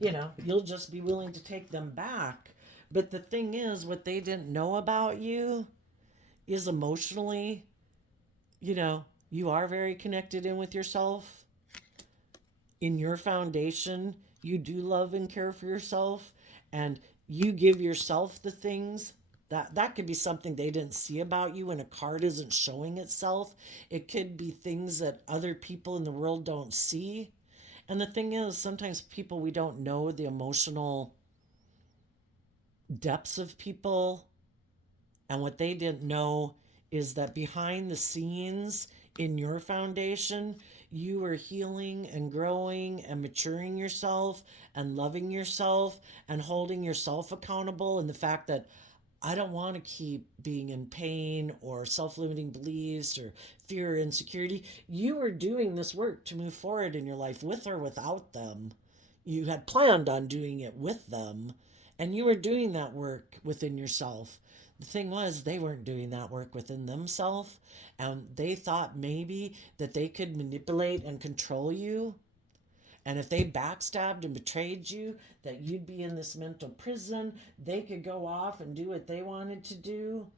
you'll just be willing to take them back. But the thing is, what they didn't know about you is emotionally, you are very connected in with yourself. In your foundation, you do love and care for yourself, and you give yourself the things that could be something they didn't see about you when a card isn't showing itself. It could be things that other people in the world don't see. And the thing is, sometimes we don't know the emotional depths of people. And what they didn't know is that behind the scenes in your foundation, you are healing and growing and maturing yourself and loving yourself and holding yourself accountable. And the fact that I don't want to keep being in pain or self-limiting beliefs or fear or insecurity. You are doing this work to move forward in your life with or without them. You had planned on doing it with them, and you were doing that work within yourself. The thing was, they weren't doing that work within themselves, and they thought maybe that they could manipulate and control you. And if they backstabbed and betrayed you, that you'd be in this mental prison. They could go off and do what they wanted to do.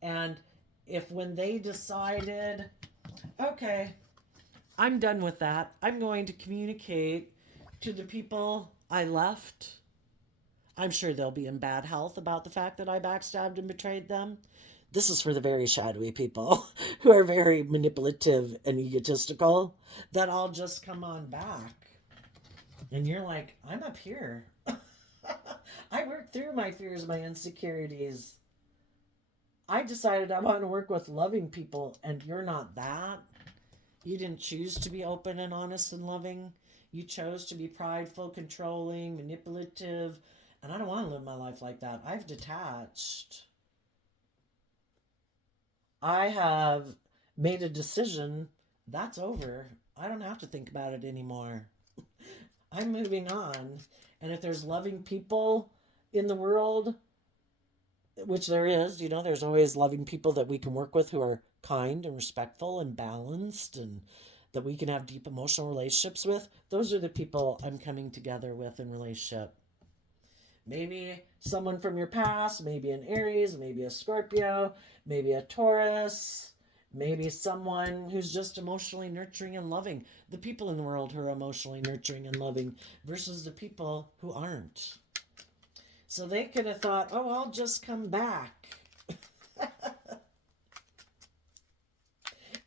And if when they decided, okay, I'm done with that, I'm going to communicate to the people I left, I'm sure they'll be in bad health about the fact that I backstabbed and betrayed them. This is for the very shadowy people who are very manipulative and egotistical, that I'll just come on back. And you're like, I'm up here. I worked through my fears, my insecurities. I decided I want to work with loving people, and you're not that. You didn't choose to be open and honest and loving. You chose to be prideful, controlling, manipulative, and I don't want to live my life like that. I've detached. I have made a decision. That's over. I don't have to think about it anymore. I'm moving on. And if there's loving people in the world, which there is, there's always loving people that we can work with who are kind and respectful and balanced and that we can have deep emotional relationships with. Those are the people I'm coming together with in relationship. Maybe someone from your past, maybe an Aries, maybe a Scorpio, maybe a Taurus, maybe someone who's just emotionally nurturing and loving. The people in the world who are emotionally nurturing and loving versus the people who aren't. So they could have thought, oh, I'll just come back.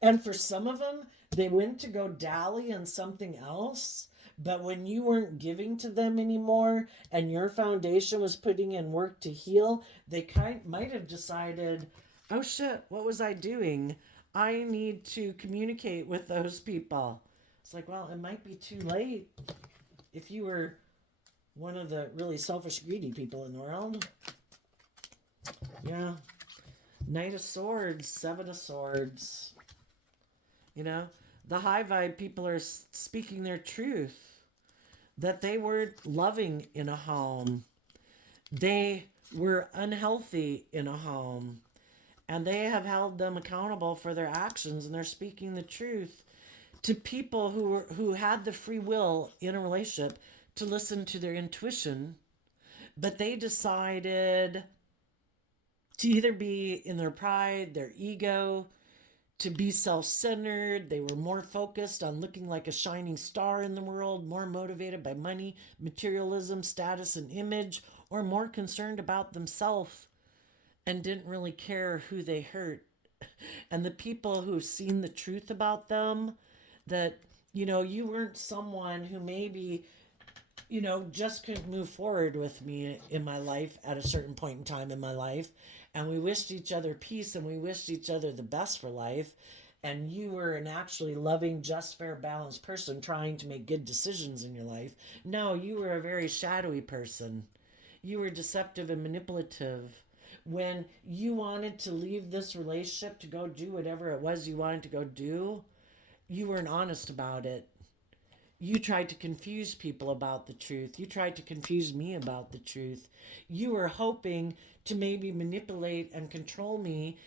And for some of them, they went to go dally on something else. But when you weren't giving to them anymore and your foundation was putting in work to heal, they might have decided, oh shit, what was I doing? I need to communicate with those people. It's like, well, it might be too late if you were one of the really selfish, greedy people in the world. Yeah. Knight of Swords, Seven of Swords. You know, the high vibe people are speaking their truth, that they weren't loving in a home. They were unhealthy in a home. And they have held them accountable for their actions, and they're speaking the truth to people who had the free will in a relationship to listen to their intuition, but they decided to either be in their pride, their ego, to be self-centered. They were more focused on looking like a shining star in the world, more motivated by money, materialism, status, and image, or more concerned about themselves and didn't really care who they hurt. And the people who've seen the truth about them, that, you weren't someone who maybe, just couldn't move forward with me in my life at a certain point in time in my life. And we wished each other peace and we wished each other the best for life. And you were an actually loving, just, fair, balanced person trying to make good decisions in your life. No, you were a very shadowy person. You were deceptive and manipulative. When you wanted to leave this relationship to go do whatever it was you wanted to go do, you weren't honest about it. You tried to confuse people about the truth. You tried to confuse me about the truth. You were hoping to maybe manipulate and control me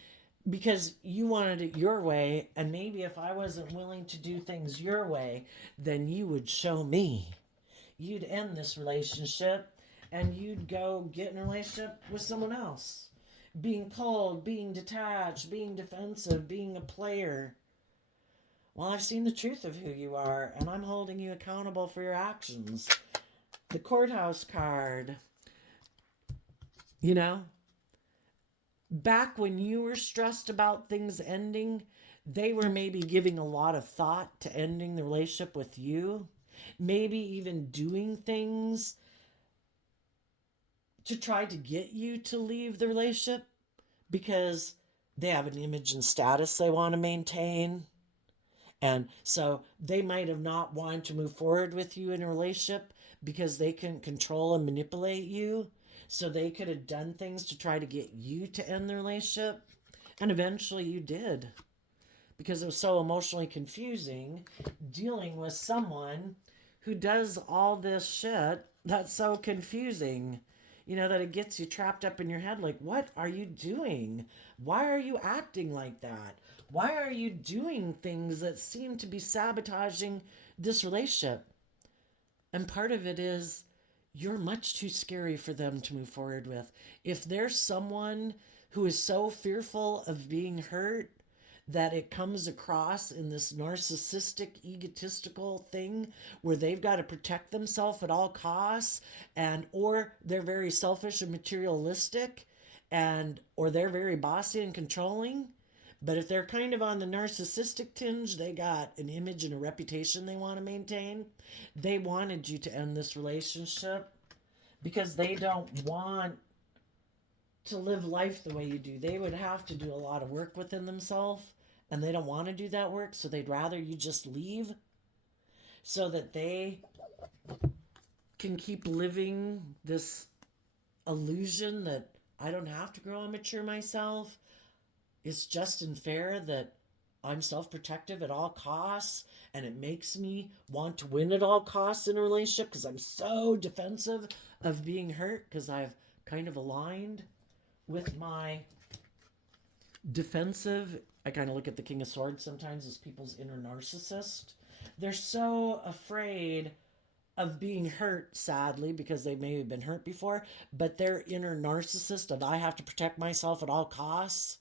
because you wanted it your way. And maybe if I wasn't willing to do things your way, then you would show me. You'd end this relationship and you'd go get in a relationship with someone else. Being cold, being detached, being defensive, being a player. Well, I've seen the truth of who you are, and I'm holding you accountable for your actions. The courthouse card. Back when you were stressed about things ending, they were maybe giving a lot of thought to ending the relationship with you. Maybe even doing things to try to get you to leave the relationship because they have an image and status they want to maintain. And so they might have not wanted to move forward with you in a relationship because they couldn't control and manipulate you. So they could have done things to try to get you to end the relationship. And eventually you did. Because it was so emotionally confusing dealing with someone who does all this shit that's so confusing. That it gets you trapped up in your head like, what are you doing? Why are you acting like that? Why are you doing things that seem to be sabotaging this relationship? And part of it is you're much too scary for them to move forward with. If there's someone who is so fearful of being hurt that it comes across in this narcissistic, egotistical thing where they've got to protect themselves at all costs, and or they're very selfish and materialistic, or they're very bossy and controlling. But if they're kind of on the narcissistic tinge, they got an image and a reputation they want to maintain. They wanted you to end this relationship because they don't want to live life the way you do. They would have to do a lot of work within themselves, and they don't want to do that work, so they'd rather you just leave so that they can keep living this illusion that I don't have to grow and mature myself. It's just and fair that I'm self-protective at all costs, and it makes me want to win at all costs in a relationship because I'm so defensive of being hurt because I've kind of aligned with my defensive. I kind of look at the King of Swords sometimes as people's inner narcissist. They're so afraid of being hurt, sadly, because they may have been hurt before, but their inner narcissist of I have to protect myself at all costs.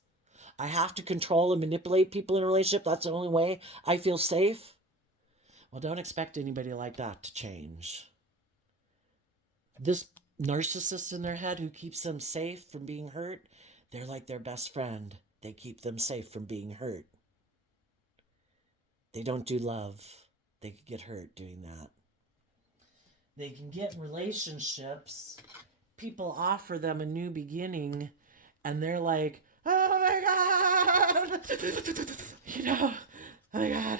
I have to control and manipulate people in a relationship. That's the only way I feel safe. Well, don't expect anybody like that to change. This narcissist in their head who keeps them safe from being hurt, they're like their best friend. They keep them safe from being hurt. they don't do love. They could get hurt doing that. They can get in relationships. People offer them a new beginning, and they're like, oh my God, oh my God,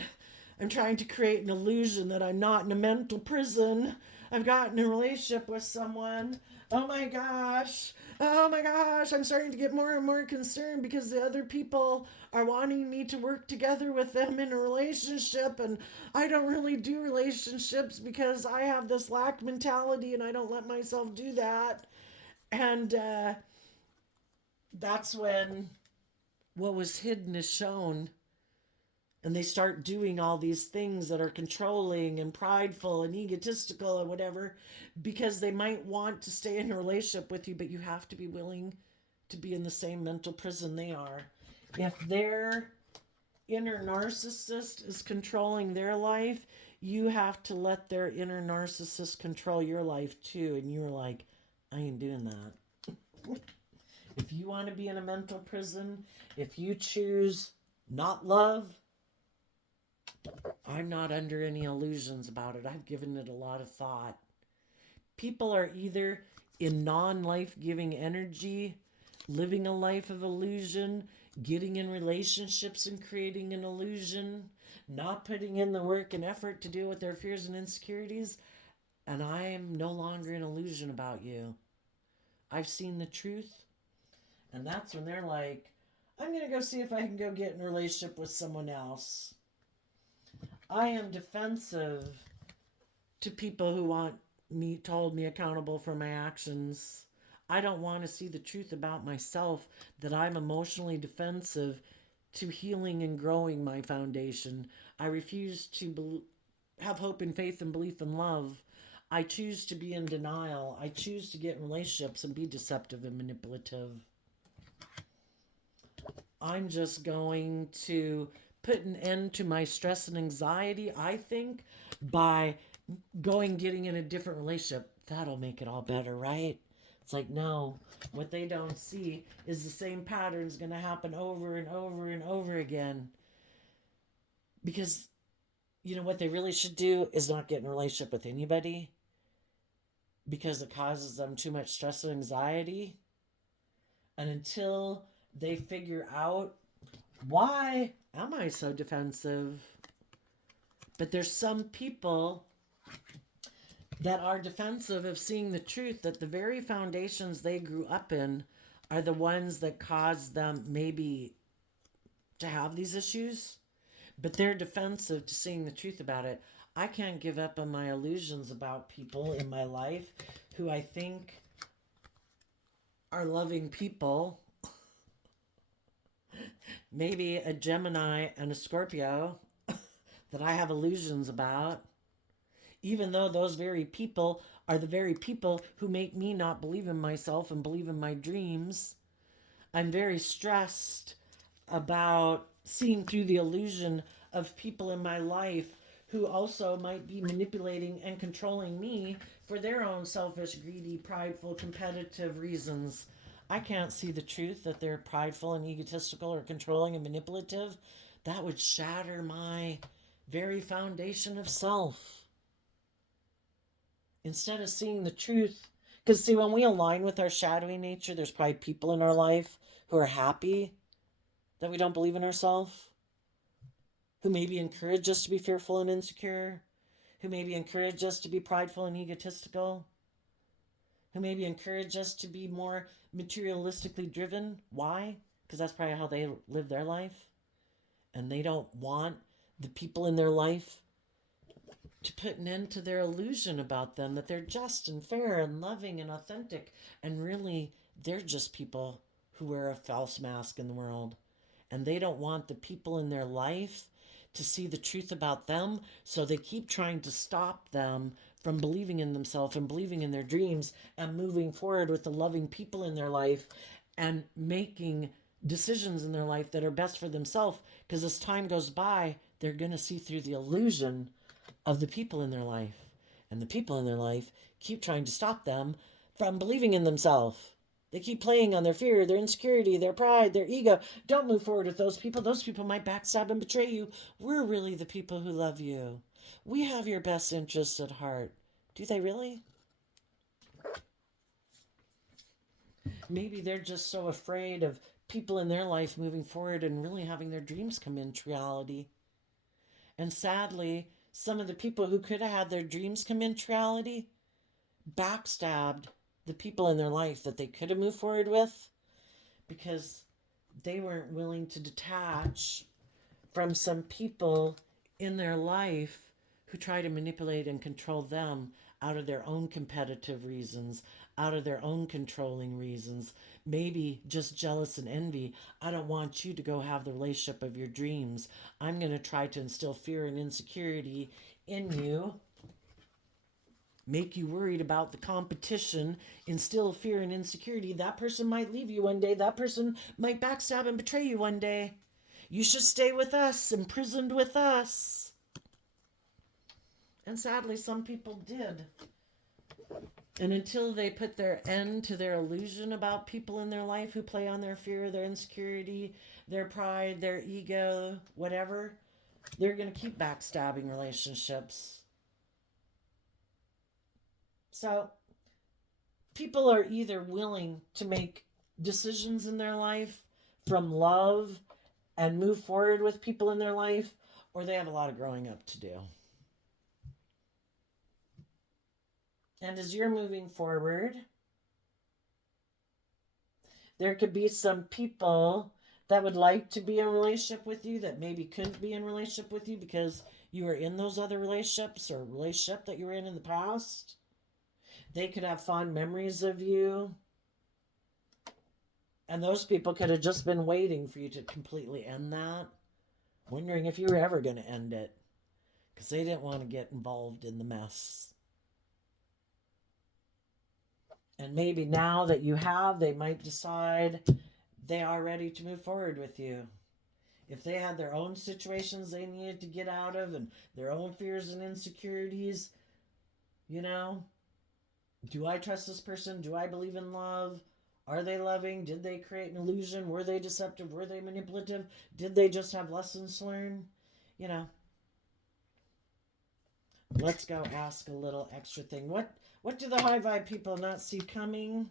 I'm trying to create an illusion that I'm not in a mental prison. I've gotten in a relationship with someone. Oh my gosh. Oh my gosh. I'm starting to get more and more concerned because the other people are wanting me to work together with them in a relationship. And I don't really do relationships because I have this lack mentality and I don't let myself do that. And that's when what was hidden is shown. And they start doing all these things that are controlling and prideful and egotistical and whatever, because they might want to stay in a relationship with you, but you have to be willing to be in the same mental prison they are. If their inner narcissist is controlling their life, you have to let their inner narcissist control your life too. And you're like, I ain't doing that. If you want to be in a mental prison, if you choose not love, I'm not under any illusions about it. I've given it a lot of thought. People are either in non-life-giving energy, living a life of illusion, getting in relationships and creating an illusion, not putting in the work and effort to deal with their fears and insecurities, and I am no longer an illusion about you. I've seen the truth, and that's when they're like, I'm going to go see if I can go get in a relationship with someone else. I am defensive to people who want me, hold me accountable for my actions. I don't want to see the truth about myself, that I'm emotionally defensive to healing and growing my foundation. I refuse to have hope and faith and belief and love. I choose to be in denial. I choose to get in relationships and be deceptive and manipulative. I'm just going to put an end to my stress and anxiety, I think, by getting in a different relationship. That'll make it all better, right? It's like, no, what they don't see is the same pattern's going to happen over and over and over again. Because, what they really should do is not get in a relationship with anybody, because it causes them too much stress and anxiety. And until they figure out, why am I so defensive? But there's some people that are defensive of seeing the truth, that the very foundations they grew up in are the ones that cause them maybe to have these issues. But they're defensive to seeing the truth about it. I can't give up on my illusions about people in my life who I think are loving people. Maybe a Gemini and a Scorpio that I have illusions about, even though those very people are the very people who make me not believe in myself and believe in my dreams. I'm very stressed about seeing through the illusion of people in my life who also might be manipulating and controlling me for their own selfish, greedy, prideful, competitive reasons. I can't see the truth that they're prideful and egotistical or controlling and manipulative. That would shatter my very foundation of self. Instead of seeing the truth, because see, when we align with our shadowy nature, there's probably people in our life who are happy that we don't believe in ourselves, who maybe encourage us to be fearful and insecure, who maybe encourage us to be prideful and egotistical, who maybe encourage us to be more materialistically driven. Why? Because that's probably how they live their life. And they don't want the people in their life to put an end to their illusion about them, that they're just and fair and loving and authentic. And really, they're just people who wear a false mask in the world. And they don't want the people in their life to see the truth about them. So they keep trying to stop them from believing in themselves and believing in their dreams and moving forward with the loving people in their life and making decisions in their life that are best for themselves. Because as time goes by, they're going to see through the illusion of the people in their life. And the people in their life keep trying to stop them from believing in themselves. They keep playing on their fear, their insecurity, their pride, their ego. Don't move forward with those people. Those people might backstab and betray you. We're really the people who love you. We have your best interests at heart. Do they really? Maybe they're just so afraid of people in their life moving forward and really having their dreams come into reality. And sadly, some of the people who could have had their dreams come into reality backstabbed the people in their life that they could have moved forward with because they weren't willing to detach from some people in their life who try to manipulate and control them out of their own competitive reasons, out of their own controlling reasons, maybe just jealous and envy. I don't want you to go have the relationship of your dreams. I'm going to try to instill fear and insecurity in you, make you worried about the competition, instill fear and insecurity. That person might leave you one day. That person might backstab and betray you one day. You should stay with us, imprisoned with us. And sadly, some people did. And until they put their end to their illusion about people in their life who play on their fear, their insecurity, their pride, their ego, whatever, they're going to keep backstabbing relationships. So people are either willing to make decisions in their life from love and move forward with people in their life, or they have a lot of growing up to do. And as you're moving forward, there could be some people that would like to be in a relationship with you that maybe couldn't be in a relationship with you because you were in those other relationships or relationship that you were in the past. They could have fond memories of you. And those people could have just been waiting for you to completely end that, wondering if you were ever going to end it because they didn't want to get involved in the mess. And maybe now that you have, they might decide they are ready to move forward with you. If they had their own situations they needed to get out of and their own fears and insecurities, you know, do I trust this person? Do I believe in love? Are they loving? Did they create an illusion? Were they deceptive? Were they manipulative? Did they just have lessons to learn? You know, let's go ask a little extra thing. What do the high vibe people not see coming?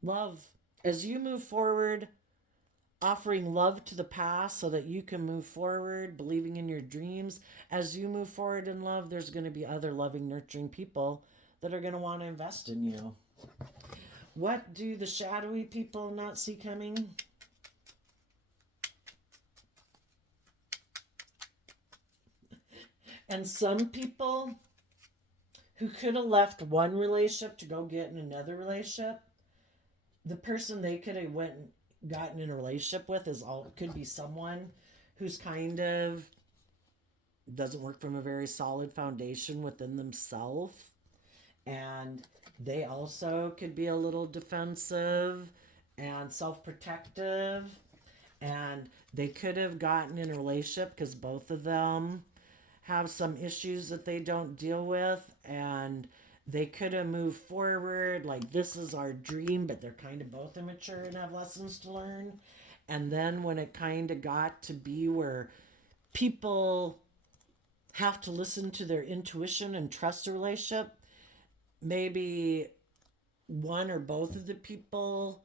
Love. As you move forward, offering love to the past so that you can move forward, believing in your dreams. As you move forward in love, there's going to be other loving, nurturing people that are going to want to invest in you. What do the shadowy people not see coming? And some people who could have left one relationship to go get in another relationship, the person they could have went and gotten in a relationship with could be someone who's kind of doesn't work from a very solid foundation within themselves. And they also could be a little defensive and self-protective. And they could have gotten in a relationship because both of them have some issues that they don't deal with, and they could have moved forward like this is our dream, but they're kind of both immature and have lessons to learn. And then when it kind of got to be where people have to listen to their intuition and trust a relationship, maybe one or both of the people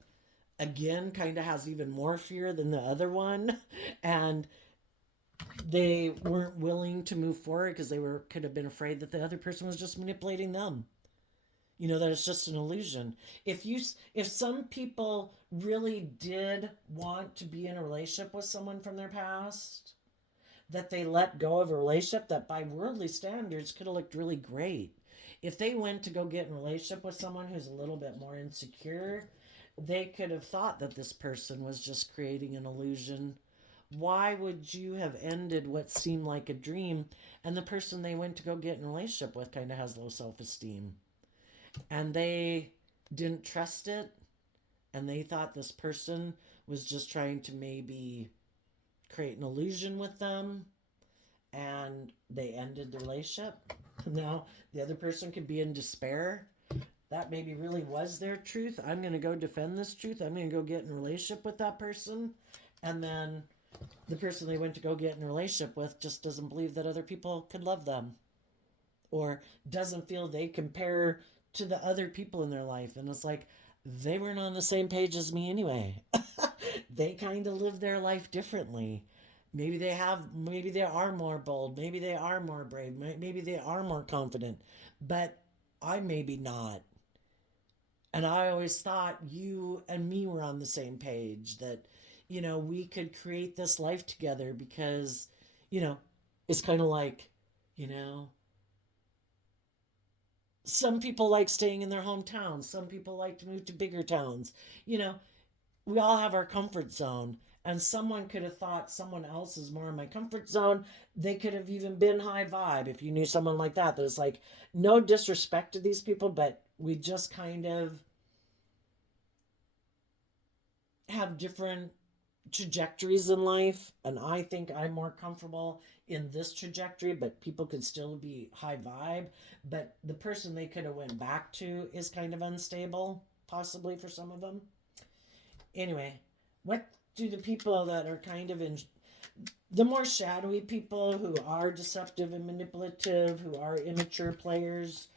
again kind of has even more fear than the other one, and they weren't willing to move forward because could have been afraid that the other person was just manipulating them. You know, that it's just an illusion. If some people really did want to be in a relationship with someone from their past, that they let go of a relationship that by worldly standards could have looked really great. If they went to go get in a relationship with someone who's a little bit more insecure, they could have thought that this person was just creating an illusion. Why would you have ended what seemed like a dream and the person they went to go get in a relationship with kind of has low self-esteem? And they didn't trust it, and they thought this person was just trying to maybe create an illusion with them, and they ended the relationship. Now the other person could be in despair. That maybe really was their truth. I'm going to go defend this truth. I'm going to go get in a relationship with that person. And then the person they went to go get in a relationship with just doesn't believe that other people could love them, or doesn't feel they compare to the other people in their life. And it's like, they weren't on the same page as me anyway. They kind of live their life differently. Maybe they are more bold. Maybe they are more brave. Maybe they are more confident. But I maybe not. And I always thought you and me were on the same page, that, we could create this life together because, it's kind of like, you know, some people like staying in their hometowns. Some people like to move to bigger towns. We all have our comfort zone. And someone could have thought someone else is more in my comfort zone. They could have even been high vibe if you knew someone like that. That it's like, no disrespect to these people, but we just kind of have different trajectories in life. And I think I'm more comfortable in this trajectory, but people could still be high vibe. But the person they could have went back to is kind of unstable, possibly for some of them. Anyway, what do the people that are kind of in the more shadowy people, who are deceptive and manipulative, who are immature players,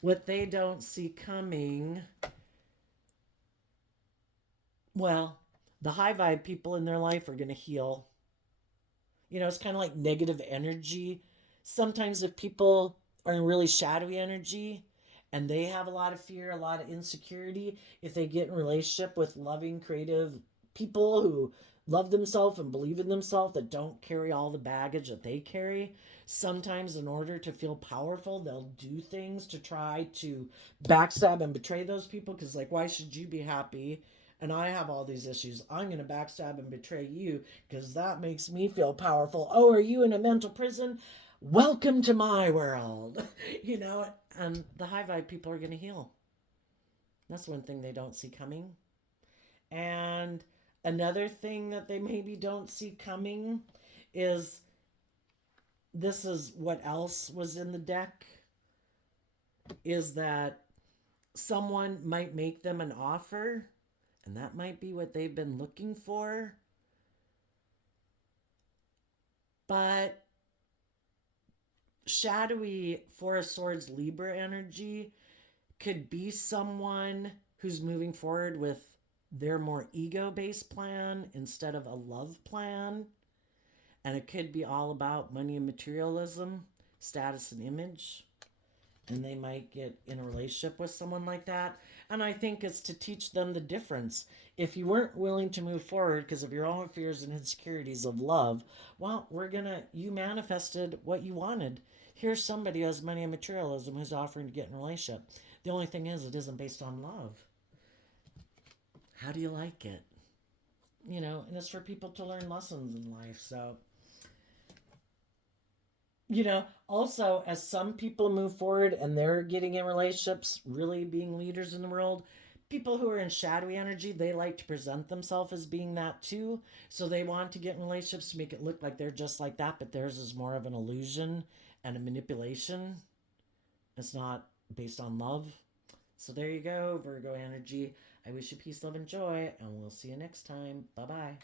what they don't see coming, well, the high vibe people in their life are going to heal. It's kind of like negative energy. Sometimes if people are in really shadowy energy and they have a lot of fear, a lot of insecurity, if they get in a relationship with loving, creative people who love themselves and believe in themselves, that don't carry all the baggage that they carry, sometimes in order to feel powerful, they'll do things to try to backstab and betray those people. Because, like, why should you be happy and I have all these issues? I'm going to backstab and betray you because that makes me feel powerful. Oh, are you in a mental prison? Welcome to my world. And the high vibe people are going to heal. That's one thing they don't see coming. And another thing that they maybe don't see coming is, this is what else was in the deck, is that someone might make them an offer, and that might be what they've been looking for. But shadowy Four of Swords Libra energy could be someone who's moving forward with their more ego-based plan instead of a love plan. And it could be all about money and materialism, status and image. And they might get in a relationship with someone like that. And I think it's to teach them the difference. If you weren't willing to move forward because of your own fears and insecurities of love, well, you manifested what you wanted. Here's somebody who has money and materialism who's offering to get in a relationship. The only thing is, it isn't based on love. How do you like it? And it's for people to learn lessons in life. So, also, as some people move forward and they're getting in relationships, really being leaders in the world, people who are in shadowy energy, they like to present themselves as being that too. So they want to get in relationships to make it look like they're just like that, but theirs is more of an illusion and a manipulation. It's not based on love. So there you go, Virgo energy. I wish you peace, love, and joy, and we'll see you next time. Bye-bye.